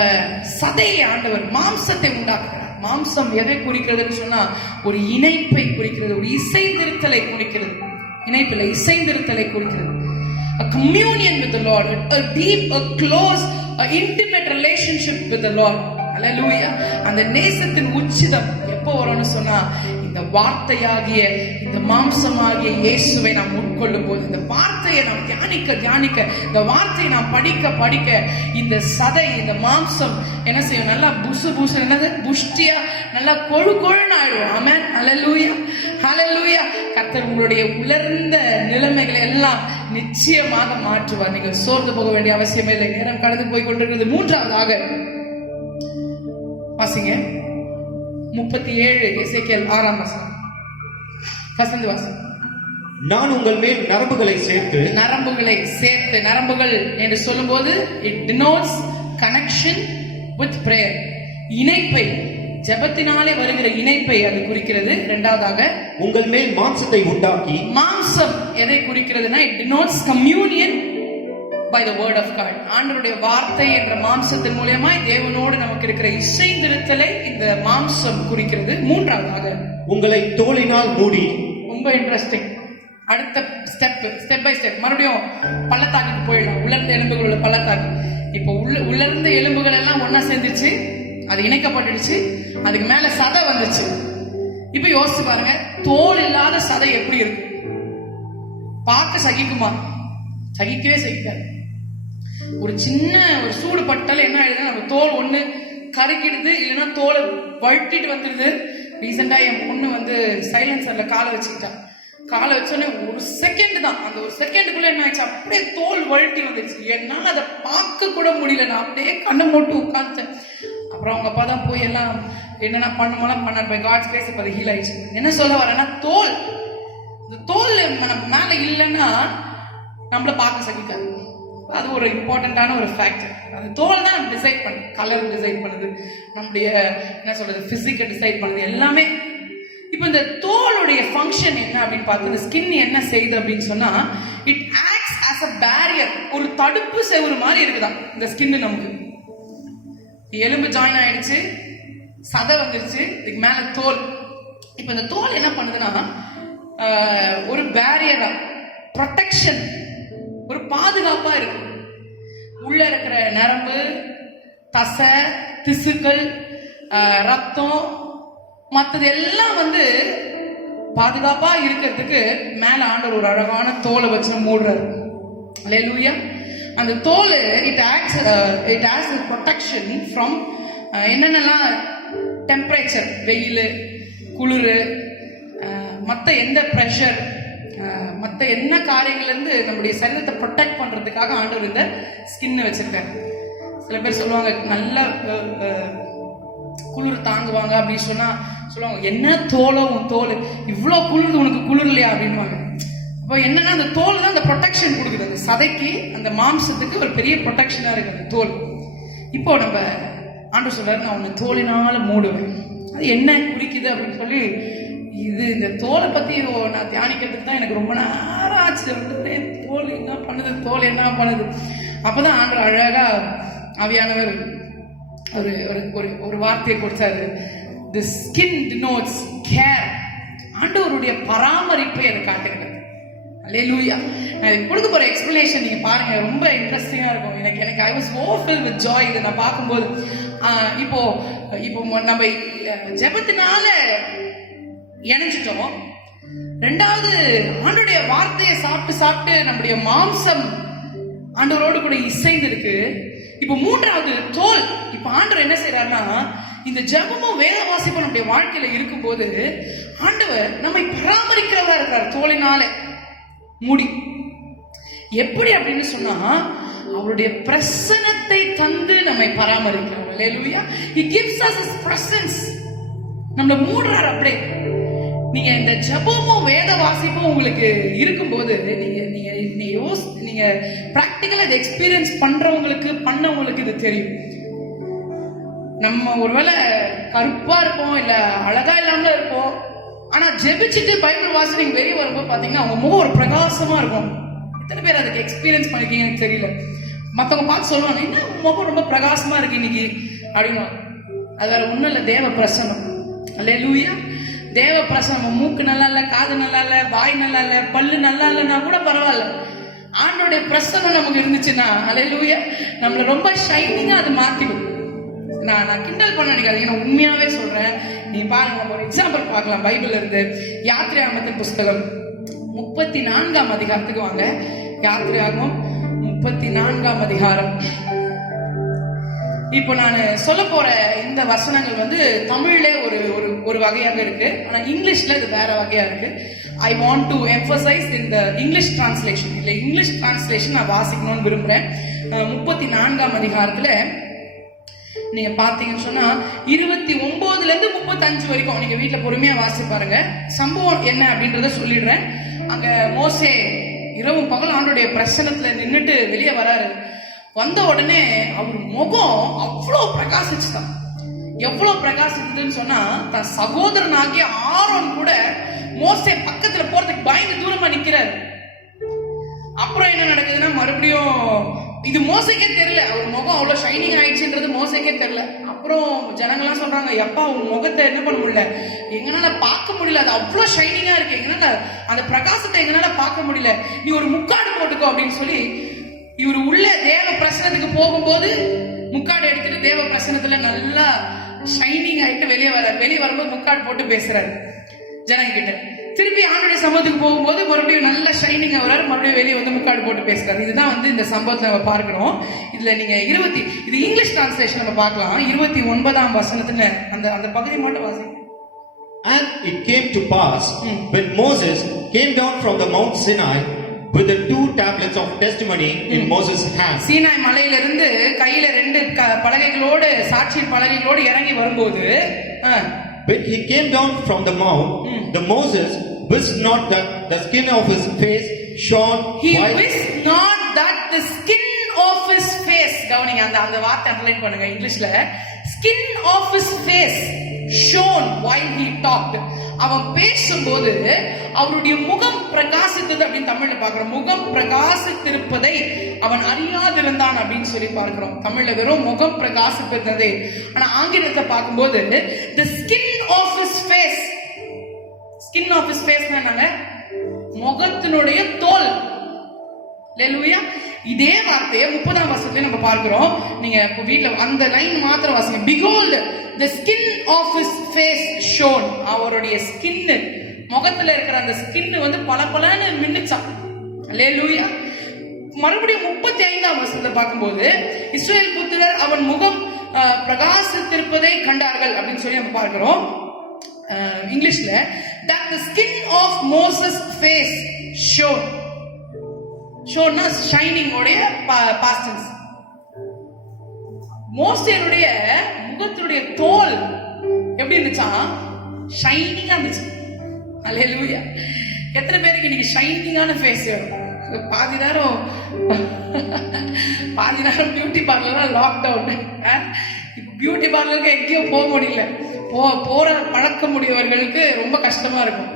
சதையை ஆண்டவர் மாம்சத்தை உண்டாக்குறார். மாம்சம் எதை குறிக்கிறதுன்னு சொன்னா ஒரு இணைப்பை குறிக்கிறது, ஒரு இசைந்திருத்தலை குறிக்கிறது. இணைப்பில் இசைந்திருத்தலை குறிக்கிறது. A communion with the Lord, a deep, a close, a intimate relationship with the Lord. Hallelujah. அந்த நேசத்தின் உச்சிதம் எப்போ வரும்னு சொன்னா இந்த வார்த்தையாகிய இந்த மாம்சமாகிய இயேசுவை நாம் உட்கொள்ளும் போது, இந்த வார்த்தையை நாம் தியானிக்க இந்த வார்த்தையை நாம் படிக்க இந்த சதை, இந்த மாம்சம் என்ன செய்யும்? நல்லா புசு என்னது புஷ்டியா நல்லா கொழுன்னு ஆயிடும். ஆமென். ஹல்லேலூயா, ஹல்லேலூயா. கர்த்தர் உங்களுடைய உலர்ந்த நிலைமைகளை எல்லாம் நிச்சயமாக மாற்றுவார். நீங்கள் சோர்ந்து போக வேண்டிய அவசியமே இல்லை. நேரம் கடந்து போய் கொண்டிருக்கிறது. 3ஆவதாக வாசிங்க 37 எசேக்கியேல் 6ஆம் வசனம். வசந்த் வாசி. நான் உங்கள் மேல் நரம்புகளை சேர்த்து நரம்புகள் என்று சொல்லும்போது it denotes connection with prayer. இணைப்பை, ஜெபத்தினாலே வருகிற இணைப்பை அது குறிக்கிறது. இரண்டாவதாக உங்கள் மேல் மாம்சத்தை உண்டாக்கி, மாம்சம் எதை குறிக்கிறதுனா it denotes communion by the word of God. ஆண்டவருடைய வார்த்தை என்ற மாம்சத்தின் மூலமாய் தேவனோடு நமக்கு இருக்கிற இசைந்திருத்தலை இந்த மாம்சம் குறிக்கிறது. மூன்றாவதாக உங்களை தோலினால் மூடி. ரொம்ப இன்ட்ரெஸ்டிங். அடுத்த ஸ்டெப் பை ஸ்டெப் மறுபடியும் பள்ளத்தாக்குக்கு போயிடலாம். உலர்ந்த எலும்புகள் உள்ள பள்ளத்தாக்கு. இப்போ உலர்ந்த எலும்புகள் எல்லாம் ஒன்னா சேர்ந்துச்சு, அது இணைக்கப்பட்டுடுச்சு, அதுக்கு மேல சதை வந்துச்சு. இப்ப யோசிச்சு பாருங்க, தோல் இல்லாத சதை எப்படி இருக்கு? பார்க்க சகிக்குமா? சகிக்கவே சகிக்காது. ஒரு சின்ன ஒரு சூடு பட்டால என்ன ஆயிடுது, நம்ம தோல் ஒண்ணு கருக்கிடுது, இல்லைன்னா தோலை வழட்டிட்டு வந்துடுது. ரீசெண்டா என் பொண்ணு சைலன்சர்ல காலை வச்சுக்கிட்டான். காலை வச்சோடனே ஒரு செகண்ட் தான், அந்த ஒரு செகண்டுக்குள்ள என்ன ஆயிடுச்சு, அப்படியே தோல் வழட்டி வந்துடுச்சு. என்னால அதை பார்க்க கூட முடியல. நான் அப்படியே கண்ணை போட்டு உட்காந்துட்டேன். அப்புறம் அவங்க அப்பா தான் போய் எல்லாம் என்னென்ன பண்ணுமோலாம் பண்ண காட்ஸ் கிரேஸ் இப்ப அது ஹீல் ஆயிடுச்சு. என்ன சொல்ல வரேன்னா, தோல், இந்த தோல் மேல இல்லைன்னா நம்மள பார்க்க சகிக்காது. அது ஒரு இம்பார்ட்டன்டான ஒரு ஃபேக்டர். அந்த தோல் தான் டிசைட் பண்ணுது, கலர் டிசைட் பண்ணுது, நம்முடைய என்ன சொல்றது பிசிக்கை டிசைட் பண்ணுது எல்லாமே. இப்போ இந்த தோலுடைய ஃபங்க்ஷன் என்ன அப்படின்னு பார்த்து, இந்த ஸ்கின் என்ன செய்யுது அப்படின்னு சொன்னா, it acts as a barrier. ஒரு தடுப்பு செவுறு மாதிரி இருக்குதான் இந்த ஸ்கின். நமக்கு எலும்பு ஜாயின் ஆயிடுச்சு, சதை வந்துருச்சு, இதுக்கு மேல தோல். இப்ப இந்த தோல் என்ன பண்ணுதுன்னா ஒரு பேரியரா, ப்ரொடெக்ஷன், ஒரு பாதுகாப்பா இருக்கு. உள்ள இருக்கிற நரம்பு, தசை, திசுக்கள், ரத்தம், மற்றது எல்லாம் பாதுகாப்பா இருக்கிறதுக்கு மேல ஆண்டவர் ஒரு அழகான தோலை வச்சு மூடுறாரு. அல்லேலூயா. அந்த தோல் இட் ஆக்ட்ஸ் ப்ரொடெக்ஷன் ஃப்ரம் என்னென்னலாம் டெம்பரேச்சர், வெயில், குளிர், மற்ற எந்த ப்ரெஷர், மற்ற என்ன காரியங்கள்ல இருந்து நம்முடைய சரீரத்தை ப்ரொடெக்ட் பண்றதுக்காக ஆண்டவர் இந்த ஸ்கின்னை வச்சிருக்காரு. சில பேர் சொல்லுவாங்க நல்லா குளிர் தாங்குவாங்க அப்படின்னு சொல்லுவாங்க, என்ன தோலோ உன் தோல் இவ்வளோ குளிர் உனக்கு குளிர் இல்லையா அப்படின்வாங்க. அப்போ என்னன்னா அந்த தோல் தான் அந்த ப்ரொடெக்ஷன் கொடுக்குது, அந்த சதைக்கு அந்த மாம்சத்துக்கு ஒரு பெரிய ப்ரொடெக்ஷனா இருக்கு அந்த தோல். இப்போ நம்ம ஆண்டவர் சொல்றாரு, நான் உன்னை தோலினால மூடுவேன். அது என்ன குறிக்குது அப்படின்னு சொல்லி, இது இந்த தோலை பத்தி நான் தியானிக்கிறதுக்கு தான் எனக்கு ரொம்ப நேரம் ஆச்சு. தோல் என்ன பண்ணுது, தோல் என்ன பண்ணுது. அப்பதான் ஆண்டவர் அழகா ஆவியானவர் ஒரு ஒரு ஒரு வார்த்தையை கொடுத்தாரு. The skin denotes care. ஆண்டவருடைய பராமரிப்பை அதை காட்டுகிறது. அல்லேலூயா. நான் கொடுக்க போற எக்ஸ்பிளனேஷன் நீங்க பாருங்க, ரொம்ப இன்ட்ரெஸ்டிங்கா இருக்கும். எனக்கு ஐ வாஸ் ஓவர்ஃபில்ட் வித் ஜாய் இதை நான் பார்க்கும்போது. இப்போ நம்ம ஜெபத்தினால இணைஞ்சிட்டோம். ரெண்டாவது ஆண்டவருடைய வார்த்தையை சாப்பிட்டு நம்முடைய மாம்சம் ஆண்டவரோடு கூட இசைந்து இருக்கு. இப்போ மூன்றாவது தோல். இப்ப ஆண்டவர் என்ன செய்யறாருன்னா, இந்த ஜெபமும் வேத வாசிப்பும் நம்முடைய வாழ்க்கையில இருக்கும்போது ஆண்டவர் நம்மை பராமரிக்கிறவரா இருக்கிறார். தோலினால மூடி. எப்படி அப்படின்னு சொன்னா, அவருடைய பிரசன்னத்தை தந்து நம்மை பராமரிக்கிறார். அல்லேலூயா. He gives us his presence. நம்மள மூடுறார். அப்படியே நீங்க இந்த ஜெபமும் வேத வாசிப்பும் உங்களுக்கு இருக்கும்போது நீங்க பிராக்டிகலா இதை எக்ஸ்பீரியன்ஸ் பண்ணவங்களுக்கு இது தெரியும். நம்ம ஒருவேளை கருப்பா இருப்போம், இல்ல அழகா இல்லாமல இருப்போம். ஆனா ஜெபிச்சுட்டு பைபிள் வாசி நீங்க வெளியே வரும்போது பாத்தீங்கன்னா அவங்க முகம் ஒரு பிரகாசமா இருக்கும். எத்தனை பேர் அதுக்கு எக்ஸ்பீரியன்ஸ் பண்ணிருக்கீங்க எனக்கு தெரியல. மத்தவங்க பார்த்து சொல்லுவாங்க, என்ன முகம் ரொம்ப பிரகாசமா இருக்கு இன்னைக்கு அப்படின்னா, அது வேற ஒண்ணும் இல்ல, தேவ பிரசன்னம். அல்லேலூயா. தேவ பிரசன்னம். மூக்கு நல்லா இல்ல, காது நல்லா இல்ல, வாய் நல்லா இல்ல, பல்லு நல்லா இல்லைன்னா கூட பரவாயில்ல, ஆண்டோடைய பிரசன்னம் நமக்கு இருந்துச்சுன்னா அல்லேலூயா, நம்மள ரொம்ப ஷைனிங்கா அது மாத்திடும். நான் கிண்டல் பண்ண நினைக்காதீங்க, நான் உண்மையாவே சொல்றேன். நீ பாருங்க, நம்ம ஒரு எக்ஸாம்பிள் பார்க்கலாம் பைபிள்ல இருந்து. யாத்திரையாகமத்தின் புஸ்தகம் 34ஆம் அதிகாரத்துக்கு வாங்க. யாத்திரையாகமம் 34ஆம் அதிகாரம். இப்போ நான் சொல்ல போற இந்த வசனங்கள் வந்து தமிழ்ல ஒரு வகையாக இருக்கு, ஆனா இங்கிலீஷ்ல இது வேற வகையா இருக்கு. ஐ வாண்ட் டு எம்பசைஸ் இந்த இங்கிலீஷ் டிரான்ஸ்லேஷன். இல்ல இங்கிலீஷ் டிரான்ஸ்லேஷன் நான் வாசிக்கணும்னு விரும்புறேன். 34ஆம் அதிகாரத்துல நீங்க பாத்தீங்கன்னு சொன்னா 29ல இருந்து 35 வரைக்கும் நீங்க வீட்டுல பொறுமையா வாசி பாருங்க. சம்பவம் என்ன அப்படின்றத சொல்லிடுறேன். அங்க மோசே இரவும் பகல் ஆண்டோடைய பிரசன்னத்துல நின்னுட்டு வெளியே வராரு. வந்த உடனே அவர் முகம் அவ்வளவு பிரகாசிச்சுதான். எவ்வளவு பிரகாசிச்சதுன்னு சொன்னா, தன் சகோதரனாகிய ஆரோன் கூட மோசே பக்கத்துல போறதுக்கு பயந்து தூரமா நிக்கிறாரு. அப்புறம் என்ன நடக்குதுன்னா, மறுபடியும் இது மோசைக்கே தெரியல, அவர் முகம் அவ்வளவு ஷைனிங் ஆயிடுச்சுன்றது மோசைக்கே தெரியல. அப்புறம் ஜனங்கள்லாம் சொல்றாங்க, எப்பா உன் முகத்தை என்ன பண்ண முடியல, எங்கனால பார்க்க முடியல, அது அவ்வளவு ஷைனிங்கா இருக்கு, எங்கனால அந்த பிரகாசத்தை எங்கனால பார்க்க முடியல, நீ ஒரு முக்காடு போட்டுக்கோ அப்படின்னு சொல்லி இவர் உள்ள தேவ பிரசனத்துக்கு போகும்போது முக்காடு எடுத்துட்டு தேவ பிரசனத்துல நல்லா ஷைனிங் ஆயிட்டு வெளியே வரும்போது முக்காடு போட்டு பேசுறாரு ஜனங்க கிட்ட. திருப்பி ஆண்டுடைய சம்பவத்துக்கு போகும்போது மறுபடியும் நல்ல ஷைனிங் வராரு, மறுபடியும் வெளியே வந்து முக்காடு போட்டு பேசுறாரு. இதுதான் வந்து இந்த சம்பவத்தை நம்ம பார்க்கணும். இதுல நீங்க இது இங்கிலீஷ் டிரான்ஸ்லேஷன் நம்ம பார்க்கலாம். 29ஆம் வசனத்துல அந்த பகுதி மட்டும் வாசிங்க. And it came to pass when Moses came down from the Mount Sinai with the 2 tablets of testimony in Moses' hand. Sinai மலையிலிருந்து கையில 2 பலகைகளோடு சாட்சியின் பலகைகளோடு இறங்கி வரும்போது, when he came down from the mount, the Moses wished not that the skin of his face shone white. He wished not that the skin of his face. கவனிங்க, அந்த வார்த்தை underline பண்ணுங்க இங்கிலீஷ்ல. skin of his face shone while he talked. அவன் பேசும்போது அவருடைய முகம் பிரகாசித்தது அப்படின்னு தமிழ்ல பார்க்கிறோம். முகம் பிரகாசித்திருப்பதை அவன் அறியாதிருந்தான் அப்படின்னு சொல்லி பார்க்கிறோம். தமிழ்ல வெறும் முகம் பிரகாசிப்பதே, ஆனா ஆங்கிலத்தை பார்க்கும்போது the skin of his face. skin of his face என்னங்க? முகத்தினுடைய தோல். அல்லேலூயா. இதே வார்த்தையை 30ஆம் வசனத்துல நம்ம பார்க்கிறோம். நீங்க இப்ப வீட்ல அந்த லைன் மாத்திரம் வாசிங்க. behold the skin of his face shone. அவருடைய ஸ்கின், முகத்துல இருக்கிற அந்த ஸ்கின் வந்து பளபளன்னு மின்னுச்சாம். அல்லேலூயா. மறுபடியும் 35ஆம் வசனத்தை பார்க்கும்போது இஸ்ரவேல் புத்திரர் அவன் முகம் பிரகாசித்திருப்பதை கண்டார்கள் அப்படின்னு சொல்லி நம்ம பார்க்கிறோம். இங்கிலீஷ்ல that the skin of Moses face shone. ஷோன்னா ஷைனிங் உடைய பாஸ்ட் டென்ஸ். மோசேனுடைய முகத்துடைய தோல் எப்படி இருந்துச்சா? ஷைனிங்கா இருந்துச்சு. அல்லேலூயா. எத்தனை பேருக்கு இன்னைக்கு ஷைனிங்கான ஃபேஸ் வேணும்? பாதி நேரம் பியூட்டி பார்லர் லாக்டவுன். இப்போ பியூட்டி பார்லருக்கு எங்கேயும் போக முடியல. போற பழக்க முடியவர்களுக்கு ரொம்ப கஷ்டமா இருக்கும்.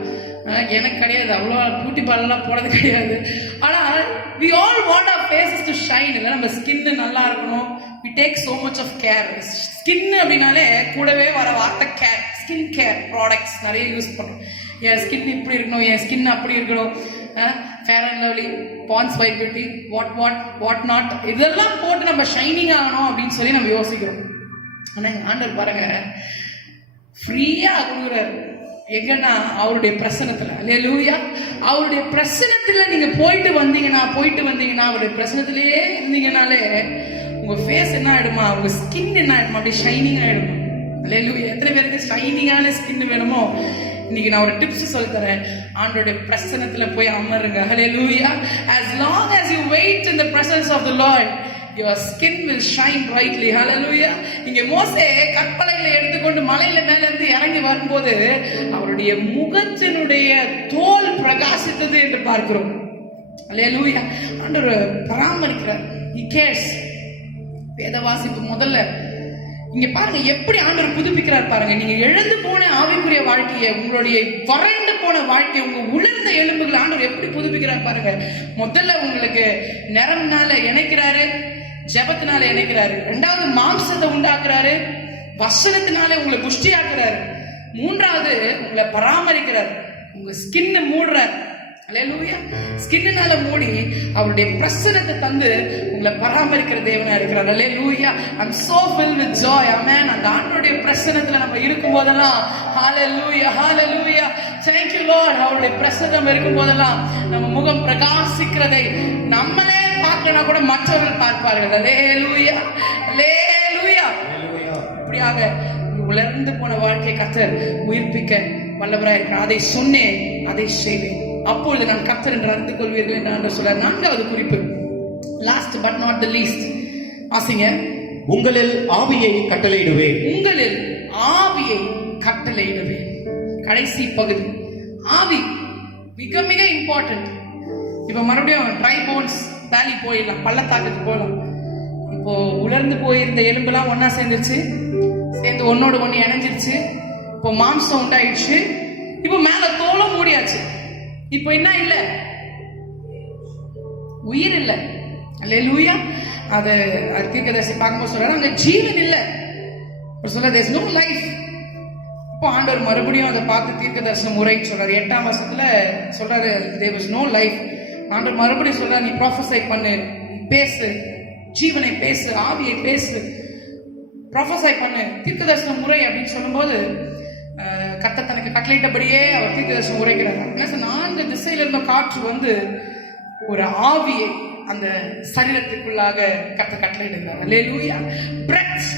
எனக்கு கிடையாது, அவ்வளோ பியூட்டி பார்லர்லாம் போனது கிடையாது. ஆனால் we all want our faces to shine. இல்லை, நம்ம ஸ்கின் நல்லா இருக்கணும். we take so much of care. Skin அப்படின்னாலே கூடவே வர வார்த்தை கேர். ஸ்கின் கேர் ப்ராடக்ட்ஸ் நிறைய யூஸ் பண்ணுறோம். என் ஸ்கின் இப்படி இருக்கணும், என் ஸ்கின் அப்படி இருக்கணும், fair and lovely, Pond's by beauty, what not, இதெல்லாம் போட்டு நம்ம ஷைனிங் ஆகணும் அப்படின்னு சொல்லி நம்ம யோசிக்கிறோம். ஆனால் ஆண்டவர் பாருங்க, ஃப்ரீயா கொடுக்குறாரு. எங்கன்னா அவருடைய பிரசனத்துல. அல்லேலூயா. அவருடைய பிரசனத்துல நீங்க போயிட்டு வந்தீங்கன்னா அவருடைய பிரசனத்திலேயே இருந்தீங்கனாலே உங்க ஃபேஸ் என்ன ஆயிடுமா, உங்க ஸ்கின் என்ன ஆயிடுமா, அப்படியே ஷைனிங் ஆயிடுமா. அல்லேலூயா. எத்தனை பேருக்கு ஷைனிங்கான ஸ்கின் வேணுமோ இன்னைக்கு நான் ஒரு டிப்ஸ் சொல்லி தரேன். ஆண்டவருடைய பிரசனத்துல போய் அமருங்க. ஹல்லேலூயா. as long as you wait in the presence of the Lord, your skin will shine brightly. Hallelujah. இங்க மோசே கற்பலைகளை எடுத்துக்கொண்டு மலையில மேல இருந்து இறங்கி வரும்போது அவருடைய முகத்தினுடைய தோல் பிரகாசித்தது என்று பார்க்கிறோம். ஹல்லேலூயா. ஆண்டவர் பராமரிக்கிறார். he cares. வேத வாசிப்பு முதல்ல இங்க பாருங்க எப்படி ஆண்டவர் புதுப்பிக்கிறார் பாருங்க. நீங்க எழுந்து போன ஆவிக்குரிய வாழ்க்கையை, உங்களுடைய வறண்டு போன வாழ்க்கையை, உங்க உலர்ந்த எலும்புகள் ஆண்டவர் எப்படி புதுப்பிக்கிறார் பாருங்க. முதல்ல உங்களுக்கு நிறம்னால இணைக்கிறாரு, ஜெபத்தினால இணைக்கிறாரு. ரெண்டாவது மாம்சத்தை உண்டாக்குறாரு, வசனத்தினால உங்களை புஷ்டியாக்குறாரு. மூன்றாவது உங்களை பராமரிக்கிறார், உங்க ஸ்கின் மூடுறார். அல்லேலூயா. ஸ்கின்னால மூடி அவருடைய பிரசன்னத்தை தந்து உங்களை பராமரிக்கிற தேவனா இருக்கிறார். அல்லேலூயா. I'm so filled with joy. Amen. அந்த ஆண்டவருடைய பிரசன்னத்துல நம்ம இருக்கும் போதெல்லாம் ஹalleluya, hallelujah, thank you Lord. அவருடைய பிரசன்னம் இருக்கும் போதெல்லாம் நம்ம முகம் பிரகாசிக்கிறதை நம்மளே பார்க்கனா கூட மற்றவர்கள் பார்ப்பார்கள். அல்லேலூயா, அல்லேலூயா. இப்படியாக உலர்ந்து போன வாழ்க்கை கர்த்தர் உயிர்ப்பிக்க வல்லவராய் இருக்கிறார். அதை சொன்னேன், அதை செய்வேன், அப்பொழுது நான் கர்த்தர் என்று அறிந்து கொள்வீர்கள் என்று சொல்றார். நான்காவது குறிப்பு, last but not the least. வாசிங்க. உங்களில் ஆவியை கட்டளையிடுவேன். உங்களில் ஆவியை கட்டளையிடுவேன். கடைசி பகுதி ஆவி மிக மிக இம்பார்ட்டன்ட். இப்ப மறுபடியும் ட்ரை போன்ஸ் வேலி போயிடலாம், பள்ளத்தாக்குக்கு போகலாம். இப்போ உலர்ந்து போயிருந்த எலும்பெல்லாம் ஒன்னா சேர்ந்துருச்சு, சேர்ந்து ஒன்னோட ஒண்ணு இணைஞ்சிருச்சு. இப்போ மாம்சம் உண்டாயிடுச்சு. இப்போ மேல தோலும் மூடியாச்சு. இப்போ என்ன இல்ல? உயிர் இல்ல. அல்லேலூயா. அது தீர்க்கதரிசி பார்க்கும்போது சொல்றாரு, அங்க ஜீவன் இல்ல. சொல்ல there's no life. இப்போ ஆண்டவர் மறுபடியும் அதை பார்த்து தீர்க்கதரிசனம் உரை சொல்றாரு. 8ஆம் வசனத்துல சொல்றாரு there was no life. ஆண்டவர் மறுபடியும் சொல்றாரு, நீ ப்ராஃபஸை பண்ணு, பேசு, ஜீவனை பேசு, ஆவியை பேசு, ப்ராஃபஸை பண்ணு, தீர்க்கதரிசனம் முறை அப்படின்னு சொல்லும்போது கர்த்தர் தனக்கு கட்டளையிட்டபடியே அவர் தீர்க்கதரிசனம் உரைக்கிறார். 4 திசையில இருந்த காற்று வந்து ஒரு ஆவியை அந்த சரீரத்துக்குள்ளாக கர்த்தர் கட்டளையிடுகிறார். அல்லேலூயா. பிரெத்,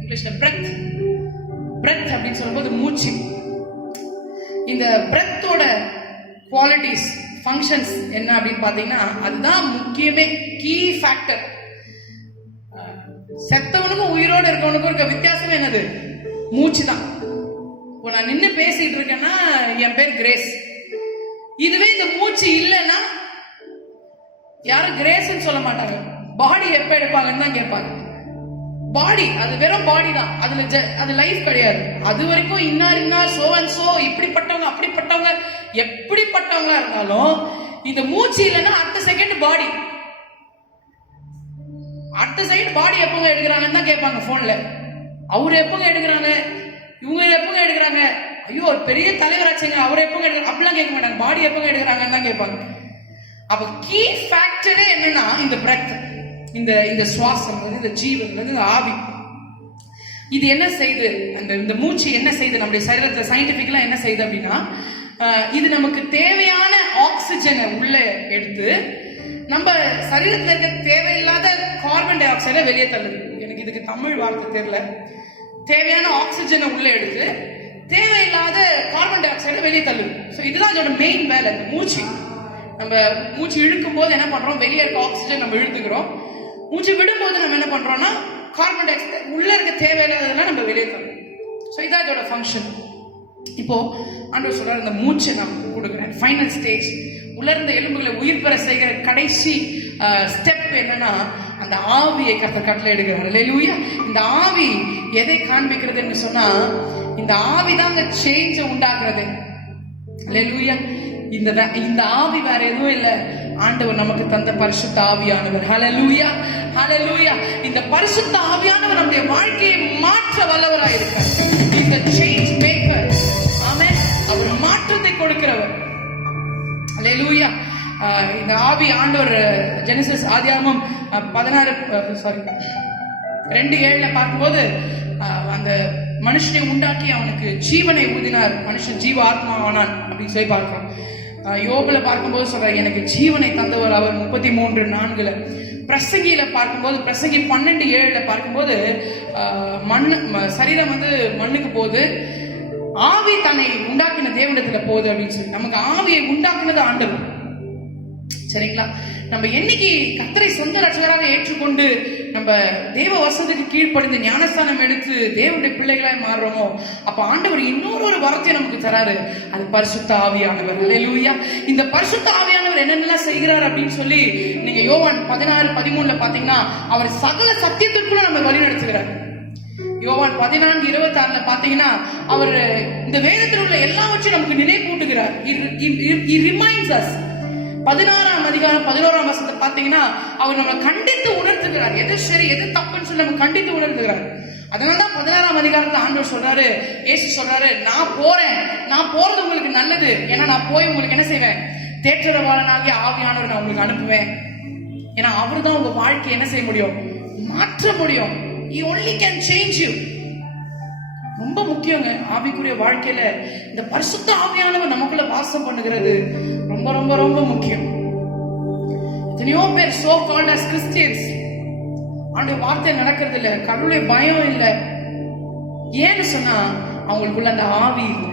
இங்கிலீஷ்ல பிரெத், பிரெத் அப்படின்னு சொல்லும்போது மூச்சு. இந்த பிரெத்தோட குவாலிட்டிஸ், ஃபங்க்ஷன்ஸ் என்ன அப்படின்னு பாத்தீங்கன்னா அதுதான் முக்கியமே, கீ ஃபேக்டர். செத்தவனுக்கும் உயிரோடு இருக்கவனுக்கும் இருக்க வித்தியாசம் என்னது? மூச்சு தான். இப்போ நான் நின்று பேசிட்டு இருக்கேன்னா என் பேர் கிரேஸ். இதுவே இந்த மூச்சு இல்லைன்னா யாரும் கிரேஸ்ன்னு சொல்ல மாட்டாங்க. பாடி எப்ப எடுப்பாங்கன்னு தான் கேட்பாங்க. பாடி அது வெறும் பாடி தான், அது லைஃப் கிடையாது. அது வரைக்கும் இன்னார் சோ அண்ட் சோ, இப்படிப்பட்டவங்க அப்படிப்பட்டவங்க எப்படிப்பட்டவங்களா இருந்தாலும் இந்த மூச்சு இல்லைன்னா அடுத்த செகண்ட் பாடி, அடுத்த சைடு பாடி எப்பங்க எடுக்கிறாங்கன்னு தான் கேட்பாங்க போன்ல. அவரு எப்பங்க எடுக்கிறாங்க, இவங்க எப்பங்க எடுக்கிறாங்க, ஐயோ ஒரு பெரிய தலைவராச்சுங்க அவர் எப்பங்க எடுக்கிறாங்க அப்படிலாம் கேட்க மாட்டாங்க. பாடி எப்பங்க எடுக்கிறாங்கன்னு தான் கேட்பாங்க. அப்ப கீ ஃபேக்டரே என்னன்னா இந்த பிரெத், இந்த சுவாசம், இந்த ஜீவன், இந்த ஆவி. இது என்ன செய்து, இந்த மூச்சு என்ன செய்து நம்முடைய சரீரத்தை சயின்டிபிக்கலா என்ன செய்யுது அப்படின்னா, இது நமக்கு தேவையான ஆக்சிஜனை உள்ள எடுத்து நம்ம சரீரத்தில் இருக்க தேவையில்லாத கார்பன் டை ஆக்சைடை வெளியே தள்ளுது. எனக்கு இதுக்கு தமிழ் வார்த்தை தெரியல. தேவையான ஆக்சிஜனை உள்ள எடுத்து தேவையில்லாத கார்பன் டை ஆக்சைடை வெளியே தள்ளும். ஸோ இதுதான் இதோட மெயின் வேலை. இந்த மூச்சு, நம்ம மூச்சு இழுக்கும் போது என்ன பண்றோம், வெளியே இருக்க ஆக்சிஜன் நம்ம இழுத்துக்கிறோம். மூச்சு விடும்போது நம்ம என்ன பண்றோம்னா கார்பன் டை ஆக்சைடு உள்ள இருக்க தேவையில்லாததெல்லாம் நம்ம வெளியே தள்ளும். ஸோ இதான் இதோட ஃபங்க்ஷன். இப்போ ஆண்டவர் சொல்றாரு, இந்த மூச்சை நான் கொடுக்குறேன். ஃபைனல் ஸ்டேஜ், உலர்ந்த எலும்புகளை உயிர் பெற செய்கிற கடைசி ஸ்டெப் என்னன்னா அந்த ஆவியை கர்த்தர் கட்டளை எடுக்கிறார். அல்லேலூயா. இந்த ஆவி எதை காண்பிக்கிறதுன்னு சொன்னா, இந்த ஆவி தாங்க சேஞ்சை உண்டாக்குறது. அல்லேலூயா. இந்த ஆவி வேற எதுவும் இல்ல, ஆண்டவர் நமக்கு தந்த பரிசுத்த ஆவியானவர். ஹல்லேலூயா, ஹல்லேலூயா. இந்த பரிசுத்த ஆவியானவர் நம்முடைய வாழ்க்கையை மாற்ற வல்லவராய் இருக்கார். இந்த சேஞ்ச் மேக்கர். ஆமென். அவர் மாற்றத்தை கொடுக்கிறவர். அல்லேலூயா. இந்த ஆவி ஆண்டவர் ஜெனசிஸ் ஆதியாகமம் 2:7 பார்க்கும்போது அந்த மனுஷனை உண்டாக்கி அவனுக்கு ஜீவனை ஊதினார், மனுஷன் ஜீவ ஆத்மாவானான் அப்படின்னு சொல்லி பார்க்கிறோம். யோபுல பார்க்கும்போது சொல்றாரு, எனக்கு ஜீவனை தந்தவர் அவர் 33:4. பிரசங்கியில பார்க்கும்போது, பிரசங்கி 12:7 பார்க்கும்போது சரீரம் மண்ணுக்கு போகுது, ஆவி தன்னை உண்டாக்கின தேவனிடத்துல போகுது அப்படின்னு சொல்லி. நமக்கு ஆவியை உண்டாக்குனது ஆண்டவர். சரிங்களா? நம்ம என்னைக்கு கர்த்தரை சொந்த ரட்சகராக ஏற்றுக்கொண்டு நம்ம தேவ வசனத்துக்கு கீழ்ப்படிந்து ஞானஸ்தானம் எடுத்து தேவனுடைய பிள்ளைகளாய் மாறுறோமோ, அப்ப ஆண்டவர் இன்னொரு வரத்தை நமக்கு தராரு. அது பரிசுத்த ஆவியானவர். அல்லேலூயா. இந்த பரிசுத்த ஆவியானவர் என்னென்னலாம் செய்கிறார் அப்படின்னு சொல்லி நீங்க யோவான் 16:13 பாத்தீங்கன்னா, அவர் சகல சத்தியத்திற்குள்ள நம்ம வழி நடத்துகிறார். யோவான் 14:26 பாத்தீங்கன்னா, அவர் இந்த வேதத்தில் உள்ள எல்லாவற்றையும் நமக்கு நினைப்பூட்டுகிறார். He reminds us. 16ஆம் அதிகாரம் 11ஆம் வசனத்தை பாத்தீங்கன்னா, அவர் நம்மளை கண்டித்து உணர்த்துகிறார். எது சரி எது தப்புன்னு சொல்லி நம்ம கண்டித்து உணர்த்துகிறார். அதனாலதான் 16ஆம் அதிகாரத்துல ஆண்டவர் சொல்றாரு, இயேசு சொல்றாரு, நான் போறது உங்களுக்கு நல்லது. ஏன்னா நான் போய் உங்களுக்கு என்ன செய்வேன், தேற்றரவாளனாகிய ஆவியானவர் நான் உங்களுக்கு அனுப்புவேன். ஏன்னா அவர் தான் உங்க வாழ்க்கையை என்ன செய்ய முடியும், மாற்ற முடியும். He only can change you. ரொம்ப முக்கியங்க ஆவிக்குரிய வாழ்க்கையில இந்த பரிசுத்த ஆவியானவர் நமக்குள்ள வாசம் பண்ணுகிறது ரொம்ப ரொம்ப ரொம்ப முக்கியம். எத்தனையோ பேர் so called as Christians ஆண்டவர் வார்த்தை நடக்கிறது இல்ல, கடவுளுடைய பயம் இல்ல. ஏன்னு சொன்னா அவங்களுக்குள்ள அந்த ஆவி இல்லை.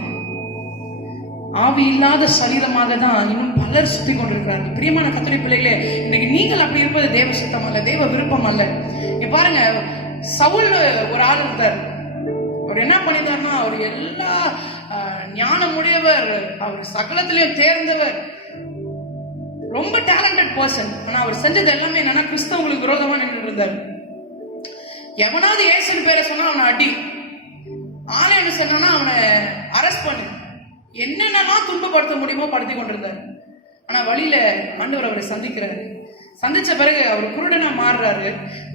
ஆவி இல்லாத சரீரமாக தான் இன்னும் பலர் சுத்தி கொண்டிருக்கிறார்கள். பிரியமான கர்த்தருடைய பிள்ளைகளே, இன்னைக்கு நீங்கள் அப்படி இருப்பது தேவ சித்தம் அல்ல, தேவ விருப்பம் அல்ல. இங்க பாருங்க, சவுல் ஒரு ஆள் இருந்தார். அவர் என்ன பண்ணிட்டாருன்னா, அவர் எல்லா ஞானமுடையவர், அவர் சகலத்திலையும் தேர்ந்தவர், ரொம்ப டேலண்டட் பர்சன். ஆனா அவர் செஞ்சது எல்லாமே என்னன்னா கிறிஸ்தவங்களுக்கு விரோதமா நின்று இருந்தார். எவனாவது இயேசுவின் பேரை சொன்னா அவனை அடி, ஆலயம் சொன்னா அவனை அரெஸ்ட் பண்ணு, என்னென்னலாம் துன்பப்படுத்த முடியுமோ படுத்தி கொண்டிருந்தார். ஆனா வழியில ஆண்டவர் அவரை சந்திக்கிறாரு. சந்திச்ச பிறகு அவர் குருடனா மாறுறாரு.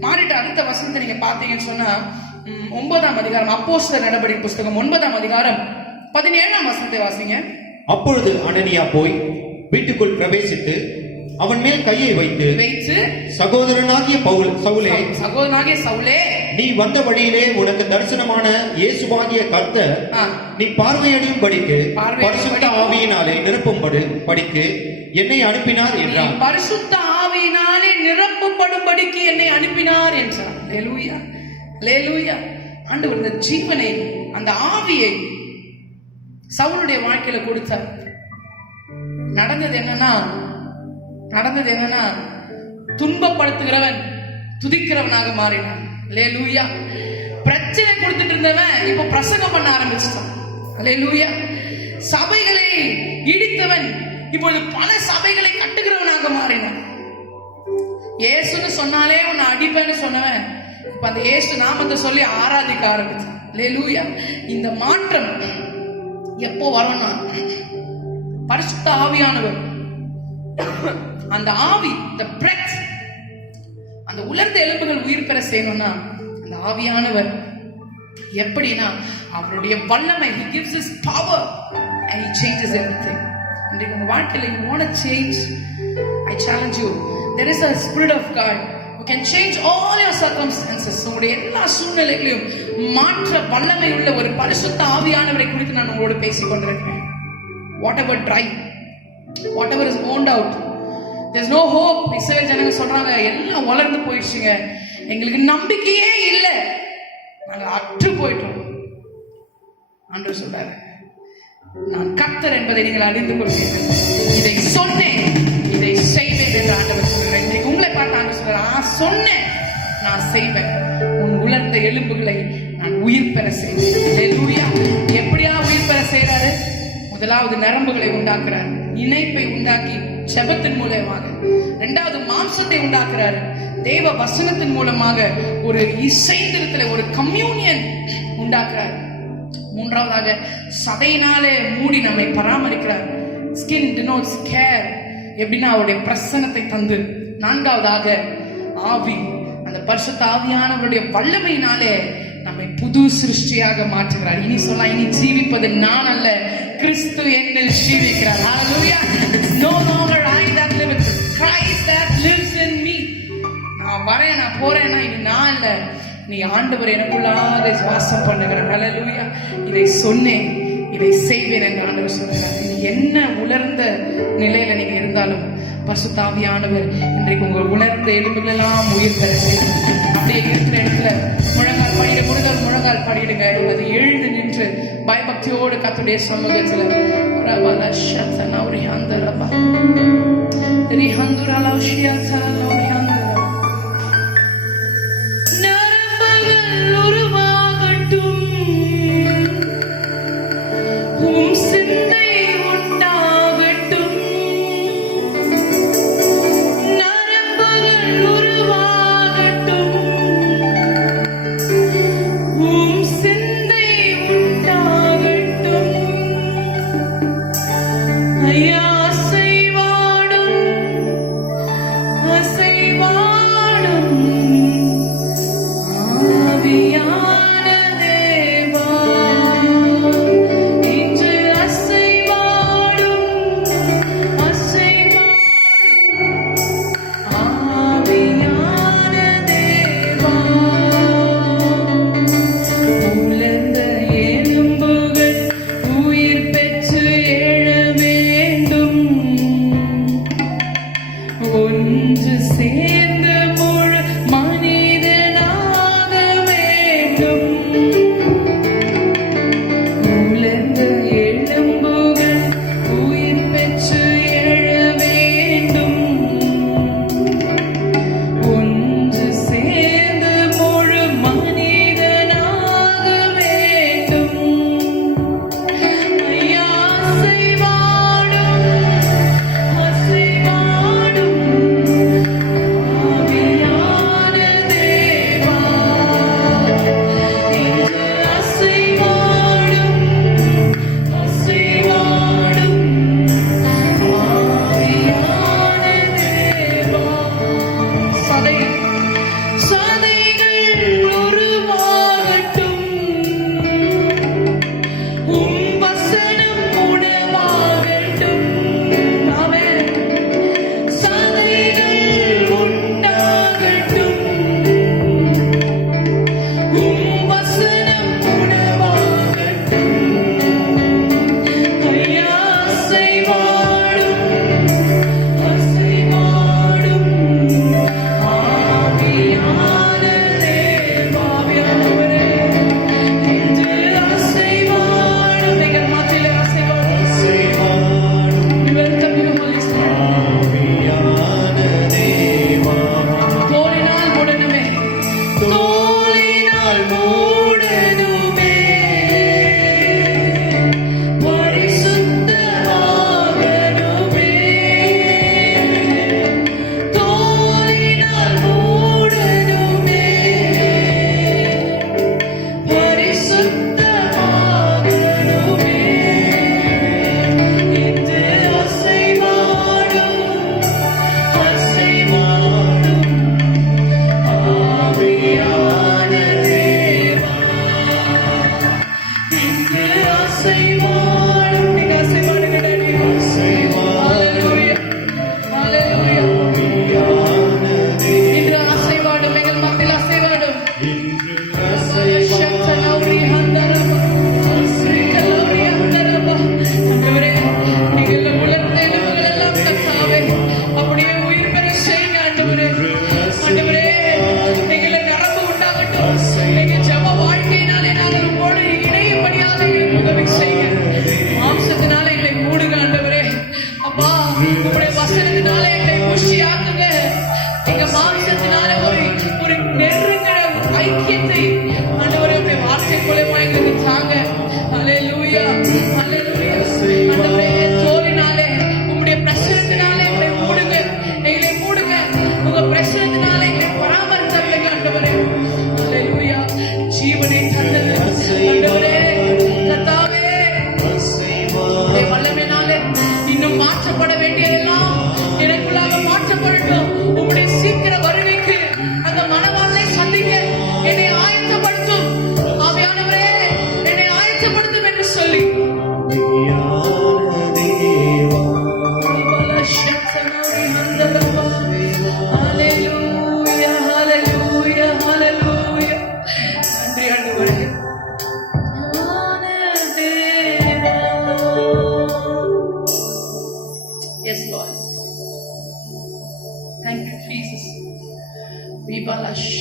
மாறிட்டு அடுத்த வசனத்தை நீங்க பாத்தீங்கன்னு சொன்னா 9ஆம் அதிகாரம், அப்போஸ்தலர் நடபடி புஸ்தகம் 9ஆம் அதிகாரம் 17ஆம் வசனத்தை வாசிங்க. அப்பொழுது அனனியா போய் வீட்டுக்குள் பிரவேசித்து அவன் மேல் கையை வைத்து சகோதரனாகிய சவுலே, நீ வந்த வழியிலே உனக்கு தரிசனமான இயேசுவாகிய கர்த்தர் நீ பார்வையடையும் படிக்கு பரிசுத்த ஆவியினாலே நிரப்பும்படிக்கு என்னை அனுப்பினார் என்றார். பரிசுத்த ஆவியினாலே நிரப்பப்படும்படிக்கு என்னை அனுப்பினார் என்றார். அல்லேலூயா, அல்லேலூயா. ஆண்டவர் இந்த ஜீவனை, அந்த ஆவியை சவுலுடைய வாழ்க்கையில கொடுத்தார். நடந்தது என்னன்னா துன்பப்படுத்துகிறவன் துதிக்கிறவனாக மாறினான். அல்லேலூயா. பிரச்சனை கொடுத்துட்டு இருந்தவன் இப்ப பிரசங்கம் பண்ண ஆரம்பிச்சுட்டான். அல்லேலூயா. சபைகளை இடித்தவன் இப்பொழுது பல சபைகளை கட்டுகிறவனாக மாறினான். இயேசுன்னு சொன்னாலே உன்னை அடிப்பேன்னு சொன்னவன் இப்ப அந்த இயேசு நாமத்தை சொல்லி ஆராதிக்க ஆரம்பிச்சான். அல்லேலூயா. இந்த மாற்றம் எப்போ வரணும்னா, பரிசுத்த ஆவியானவர், அந்த ஆவி, the breath, அந்த உலர்ந்த எலும்புகள் உயிர் பெற செய்யணும்னா அந்த ஆவியானவர் எப்படின்னா அவருடைய வல்லமை, he gives his power and he changes everything. இன்றைக்கு உங்க வாழ்க்கையில you want to change, I challenge you, there is a spirit of God who can change all your circumstances. உங்களுடைய எல்லா சூழ்நிலைகளையும் மாற்ற வல்லமை உள்ள ஒரு பரிசுத்த ஆவியானவரை குறித்து நான் உங்களோடு பேசிக் கொண்டிருக்கிறேன். whatever dry, whatever is owned out, there's no hope. இஸ்ரவேல் ஜனங்க சொல்றாங்க, எல்லாம் வளர்ந்து போயிடுச்சுங்க, எங்களுக்கு நம்பிக்கையே இல்லை, நாங்க அற்று போயிட்டோம். ஆண்டவர் சொல்றாரு, நான் கர்த்தர் என்பதை நீங்கள் அறிந்து கொள்வீர்கள். இதை சொன்னேன், இதை செய்வேன் என்று ஆண்டவர் சொல்றார். இன்றைக்கு உங்களை பார்த்து ஆண்டவர் சொல்றார், நான் சொன்னேன், நான் செய்வேன். உன் உலர்ந்த எலும்புகளை நான் உயிர் பெற செய்வேன். ஹல்லேலூயா. எப்படியா உயிர் பெற செய்யறாரு? முதலாவது நரம்புகளை உண்டாக்குறாரு, இணைப்பை உண்டாக்கி ஜெபத்தின் மூலமாக. இரண்டாவது மாம்சத்தை உண்டாக்குறாரு, தேவ வசனத்தின் மூலமாக ஒரு இசைந்திருத்தல, ஒரு கம்யூனியன் உண்டாக்குறாரு. மூன்றாவதாக சதையினாலே மூடி நம்மை பராமரிக்கிறார். ஸ்கின் டினோட்ஸ் கேர், எப்படின்னா அவருடைய பிரசன்னத்தை தந்து. நான்காவதாக ஆவி, அந்த பரிசுத்த ஆவியானவருடைய வல்லமையினாலே நம்மை புது சிருஷ்டியாக மாற்றுகிறார். இனி சொல்ல, இனி ஜீவிப்பது நான் அல்ல, கிறிஸ்து என்னில் ஜீவிக்கிறார். ஹல்லேலூயா. It's no longer I that liveth, Christ that lives in me. நான் வரேன், நான் போறேன்னா இது நான் இல்ல, நீ ஆண்டவர் எனக்குள்ளாக வாசம் பண்ணுகிறார். ஹல்லேலூயா. இதை சொன்னேன், இதை செய்வேன் என்று ஆண்டவர் சொல்கிறார். இது என்ன உலர்ந்த நிலையில நீங்க இருந்தாலும் பரிசுத்த ஆவியானவர் இன்றைக்கு உங்கள் உலர்ந்த எலும்புகள் எல்லாம் உயிர் பெற செய்யும். அப்படியே இருக்கிற இடத்துல முழங்கால் படியிட முடிந்தால் முழங்கால் படியிடுங்க. அது எழுந்து நின்று பயபக்தியோடு கர்த்தருடைய சமூகத்தில்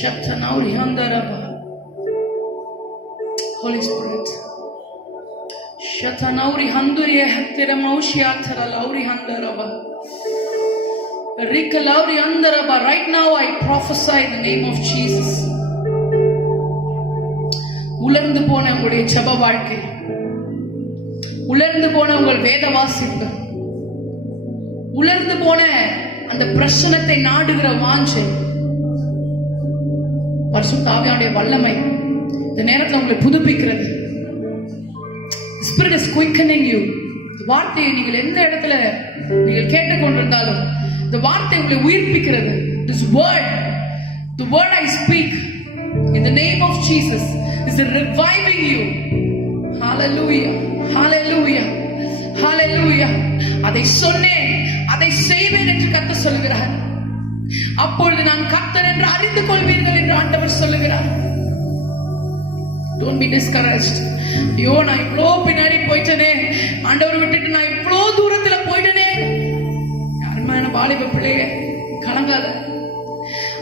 Shatanauri Handaraba. Holy Spirit. Shatanauri Handuri Hattira Maushiatara Lauri Handaraba. Rika Lauri Handaraba. Right now I prophesy in the name of Jesus. உலர்ந்து போன உங்களுடைய ஜெப வாழ்க்கை, உலர்ந்து போன உங்கள் வேத வாசிப்பு, உலர்ந்து போன அந்த பிரசனத்தை நாடுகிற வாஞ்சை, பரிசுத்த ஆவியானுடைய வல்லமை இந்த நேரத்தில் உங்களை புதுப்பிக்கிறது. Spirit is quickening you. இந்த வார்த்தையை நீங்கள் எந்த இடத்துல நீங்கள் கேட்டுக்கொண்டிருந்தாலும் இந்த வார்த்தை உங்களை உயிர்ப்பிக்கிறது. This word, the word I speak in the name of Jesus is reviving you. Hallelujah, hallelujah, hallelujah. அதை சொன்னேன், அதை செய்வேன் என்று கர்த்தர் சொல்லுகிறார். அப்பொழுது நான் கர்த்தர் என்று அறிந்து கொள்வீர்கள் என்று ஆண்டவர் சொல்லுகிறார். Don't be discouraged. ஐயோ, நான் இவ்வளோ பின்னாடி போயிட்டேனே, ஆண்டவர் விட்டுட்டு நான் இவ்வளோ தூரத்துல போயிட்டேனே. அருமையான வாலிப பிள்ளையே, கலங்காத.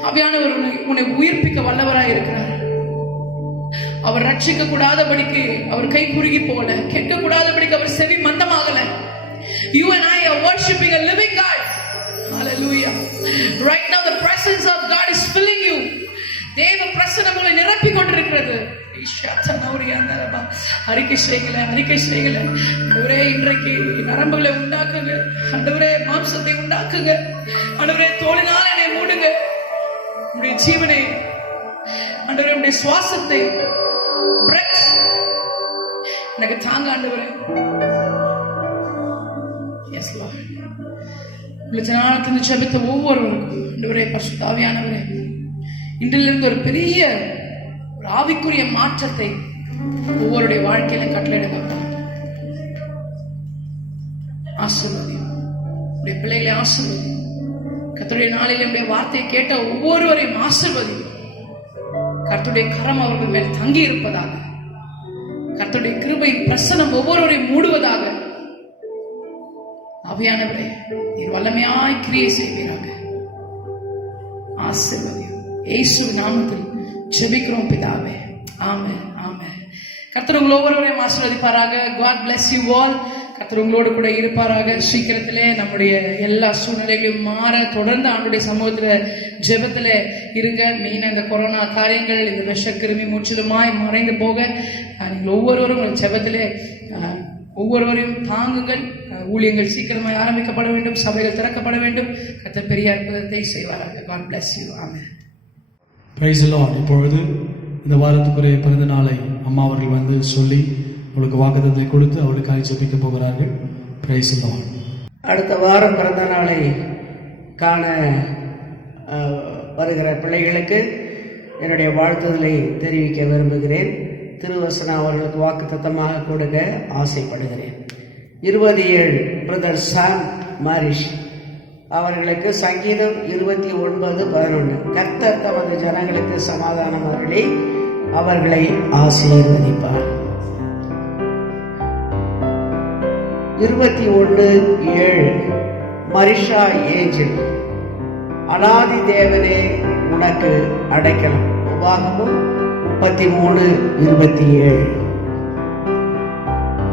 ஆவியானவர் உன்னை உயிர்ப்பிக்க வல்லவராய் இருக்கிறார். அவர் ரட்சிக்க கூடாதபடிக்கு அவர் கை குறுகி போகல, கேட்க கூடாதபடிக்கு அவர் செவி மந்தமாகல. You and I are worshiping a living God. Hallelujah. Right now the presence of God is filling you. தேவ பிரசன்னம் உங்களை நிரப்பிக் கொண்டிருக்கிறது. அறிக்கை செய்யுங்களேன், அறிக்கை செய்யுங்களேன். ஆண்டவரே, இன்றைக்கு நரம்புகளை உண்டாக்குங்க. ஆண்டவரே, மாம்சத்தை உண்டாக்குங்க. ஆண்டவரே, தோளினால் என்னை மூடுங்க. உங்களுடைய ஜீவனை, ஆண்டவரே, உங்களுடைய சுவாசத்தை, breath எனக்கு தாங்க ஆண்டவரே. Yes Lord. ஞானத்தின் ஜெபித்த ஒவ்வொருவருக்கும் ஆண்டவரே, பரிசுத்த ஆவியானவரே, இன்றிலிருந்து ஒரு பெரிய ஒரு ஆவிக்குரிய மாற்றத்தை ஒவ்வொருடைய வாழ்க்கையில கட்டளையிடுங்க. ஆசீர்வதியும் உடைய பிள்ளைகளை ஆசீர்வதியும். கர்த்தருடைய நாளில் என்னுடைய வார்த்தையை கேட்ட ஒவ்வொருவரையும் ஆசீர்வதியும். கர்த்தருடைய கரம் அவர்கள் மேல் தங்கி இருப்பதாக, கர்த்தருடைய கிருபை பிரசனம் ஒவ்வொருவரையும் மூடுவதாக. ஆவியானவரே, நீர் வல்லமையாய் கிரியை செய்வீராக. ஆசீர்வதியும். இயேசுவின் நாமத்தில் ஜெபிக்கிறோம் பிதாவே. ஆமென், ஆமென். கர்த்தர் உங்கள் ஒவ்வொருவரையும் ஆசீர்வதிப்பாராக. God bless you all. கர்த்தர் உங்களோடு கூட இருப்பாராக. சீக்கிரத்திலே நம்முடைய எல்லா சூழ்நிலைகளையும் மாற தொடர்ந்து ஆண்டுடைய சமூகத்துல ஜெபத்துல இருங்க. மெயினா இந்த கொரோனா காரியங்கள், இந்த விஷக்கிருமி முற்றிலுமாய் மறைந்து போக நீங்கள் ஒவ்வொருவரும் உங்கள் ஜெபத்திலே ஒவ்வொருவரையும் தாங்குங்கள். ஊழியங்கள் சீக்கிரமாய் ஆரம்பிக்கப்பட வேண்டும், சபைகள் திறக்கப்பட வேண்டும். கர்த்தர் பெரிய அற்புதத்தை செய்வாராக. God bless you. Amen. Price the Lord. இப்பொழுது இந்த வாரத்துக்குரிய பிறந்த நாளை அம்மா அவர்கள் வந்து சொல்லி அவளுக்கு வாக்குத்தத்தத்தை கொடுத்து அவளுக்காக ஜெபிக்க போகிறார்கள். Price the Lord. அடுத்த வாரம் பிறந்த நாளை காண வருகிற பிள்ளைகளுக்கு என்னுடைய வாழ்த்துதலை தெரிவிக்க விரும்புகிறேன். திருவசனம் அவர்களுக்கு வாக்குத்தத்தமாக கொடுக்க ஆசைப்படுகிறேன். 27 பிரதர் சாம் மாரிஷ் அவர்களுக்கு சங்கீதம் 29:11. கர்த்தர் தமது ஜனங்களுக்கு சமாதானம் அருளி அவர்களை ஆசீர்வதிப்பார். 21:7 மரிஷா ஏஞ்சல். அநாதி தேவனே உனக்கு அடைக்கலம். உபாகமம் 33:27.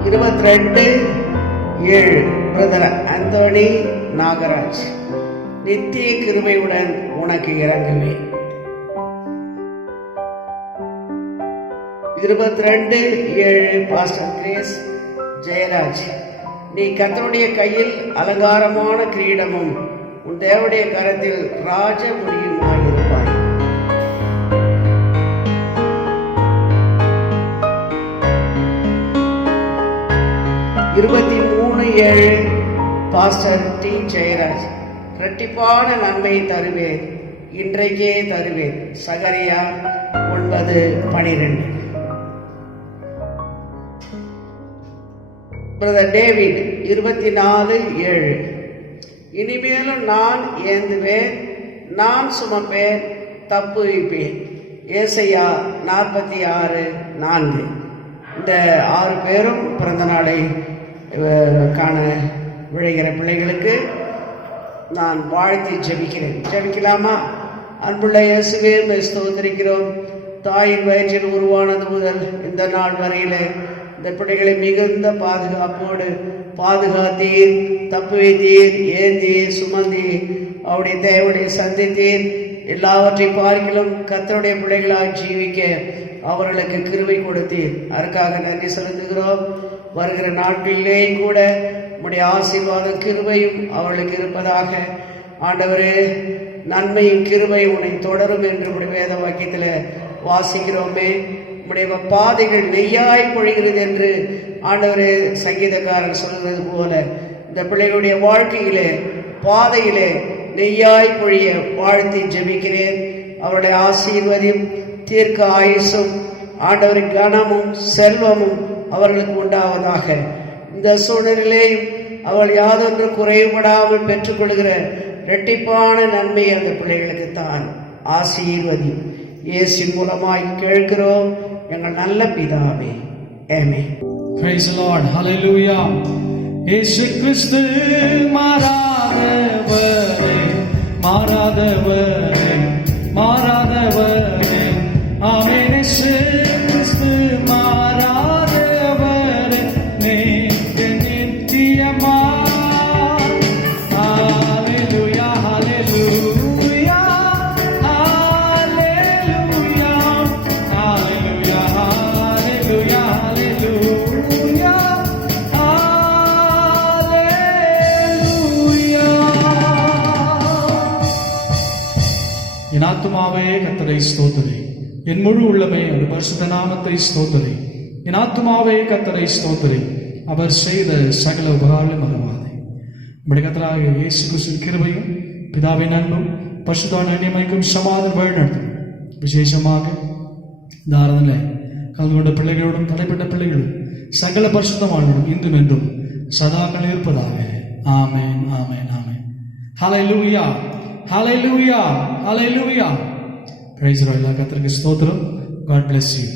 22:7 பிரதர் அந்தோனி நாகராஜ். நித்திய கிருபையுடன் உனக்கு இறங்குவேன். 22:7 பாஸ்டர் கிரேஸ் ஜெயராஜ். நீ கர்த்தருடைய கையில் அலங்காரமான கிரீடமும் உன் தேவனுடைய கரத்தில் ராஜ முடியுமாயிருப்பாய். 23:7 பாஸ்டர் டி ஜெயராஜ். இரட்டிப்பான நன்மை தருவேன், இன்றைக்கே தருவேன். சகரியா 9:12. பிரதர் டேவிட் 24:7 இனிமேலும் நான் ஏந்துவேன், நான் சுமப்பேன், தப்புவிப்பேன். ஏசையா 46:4. இந்த 6 பேரும் பிறந்த நாளை காண விழைகிற பிள்ளைகளுக்கு நான் வாழ்த்தி ஜெபிக்கிறேன். ஜெபிக்கலாமா? அன்புள்ள இயேசுவே உம்மை ஸ்தோத்திரிக்கிறோம். தாயின் வயிற்றில் உருவானது முதல் இந்த நாள் வரையிலே இந்த பிள்ளைகளை மிகுந்த பாதுகாப்போடு பாதுகாத்தீர், தப்பு வைத்தீர், ஏந்தீர், சுமந்தீர், அவருடைய தேவனை சந்தித்தீர். எல்லாவற்றை பார்க்கிலும் கர்த்தருடைய பிள்ளைகளாக ஜீவிக்க அவர்களுக்கு கிருபை கொடுத்தீர். அதற்காக நன்றி செலுத்துகிறோம். வருகிற நாட்களிலேயும் கூட உம்முடைய ஆசீர்வாதம் கிருபையும் அவர்களுக்கு இருப்பதாக. ஆண்டவரே, நன்மையும் கிருபையும் உன்னை தொடரும் என்று உடைய வேத வாக்கியத்தில் வாசிக்கிறோமே. உம்முடைய பாதைகள் நெய்யாய் பொழிகிறது என்று ஆண்டவரே சங்கீதக்காரன் சொல்கிறது போல இந்த பிள்ளைகளுடைய வாழ்க்கையிலே பாதையிலே நெய்யாய் பொழிய வாழ்த்தி ஜெபிக்கிறேன். அவருடைய ஆசீர்வதியும் தீர்க்க ஆயுசும் ஆண்டவரின் கனமும் செல்வமும் அவர்களுக்கு உண்டாவதாக. இந்த சூழ்நிலையிலேயும் அவள் யாதொன்று குறைபடாமல் பெற்றுக்கொள்கிற இரட்டிப்பான நன்மை அந்த பிள்ளைகளுக்கு தான். ஆசீர்வதி இயேசுவின் மூலமாய் கேட்கிறோம் எங்கள் நல்ல பிதாவே. ஆமென். Praise the Lord. Hallelujah. இயேசு கிறிஸ்து மாறாதவரே, மாறாதவரே, மாறாதவரே. ஆமென். இயேசு கிறிஸ்து மாறாதவரே, நித்தியமா. Hallelujah, hallelujah, hallelujah, hallelujah, hallelujah, hallelujah, hallelujah. என் ஆத்துமாவே கர்த்தரை ஸ்தோத்திரி, என் முழு உள்ளமே அவர் பரிசுத்த நாமத்தை ஸ்தோத்திரி. என் ஆத்துமாவே கர்த்தரை ஸ்தோத்திரி, அவர் செய்த சகல உபகாரங்களும் மறவாதே. நம்முடைய கர்த்தராகிய இயேசு கிறிஸ்துவின் கிருபையும் பிதாவின் அன்பும் பரிசுத்த நியமிக்கும் சமாதானம் வழிநடத்தும். விசேஷமாக இந்த ஆராதனை கலந்து கொண்ட பிள்ளைகளோடும் தடைப்பட்ட பிள்ளைகளும் சகல பரிசுத்தமானோடும் இன்றும் என்றும் சதாக்கள் இருப்பதாக. Amen, amen, amen. Hallelujah, hallelujah, hallelujah. Praise the Lord. கர்த்தருக்கு ஸ்தோத்திரம். God bless you.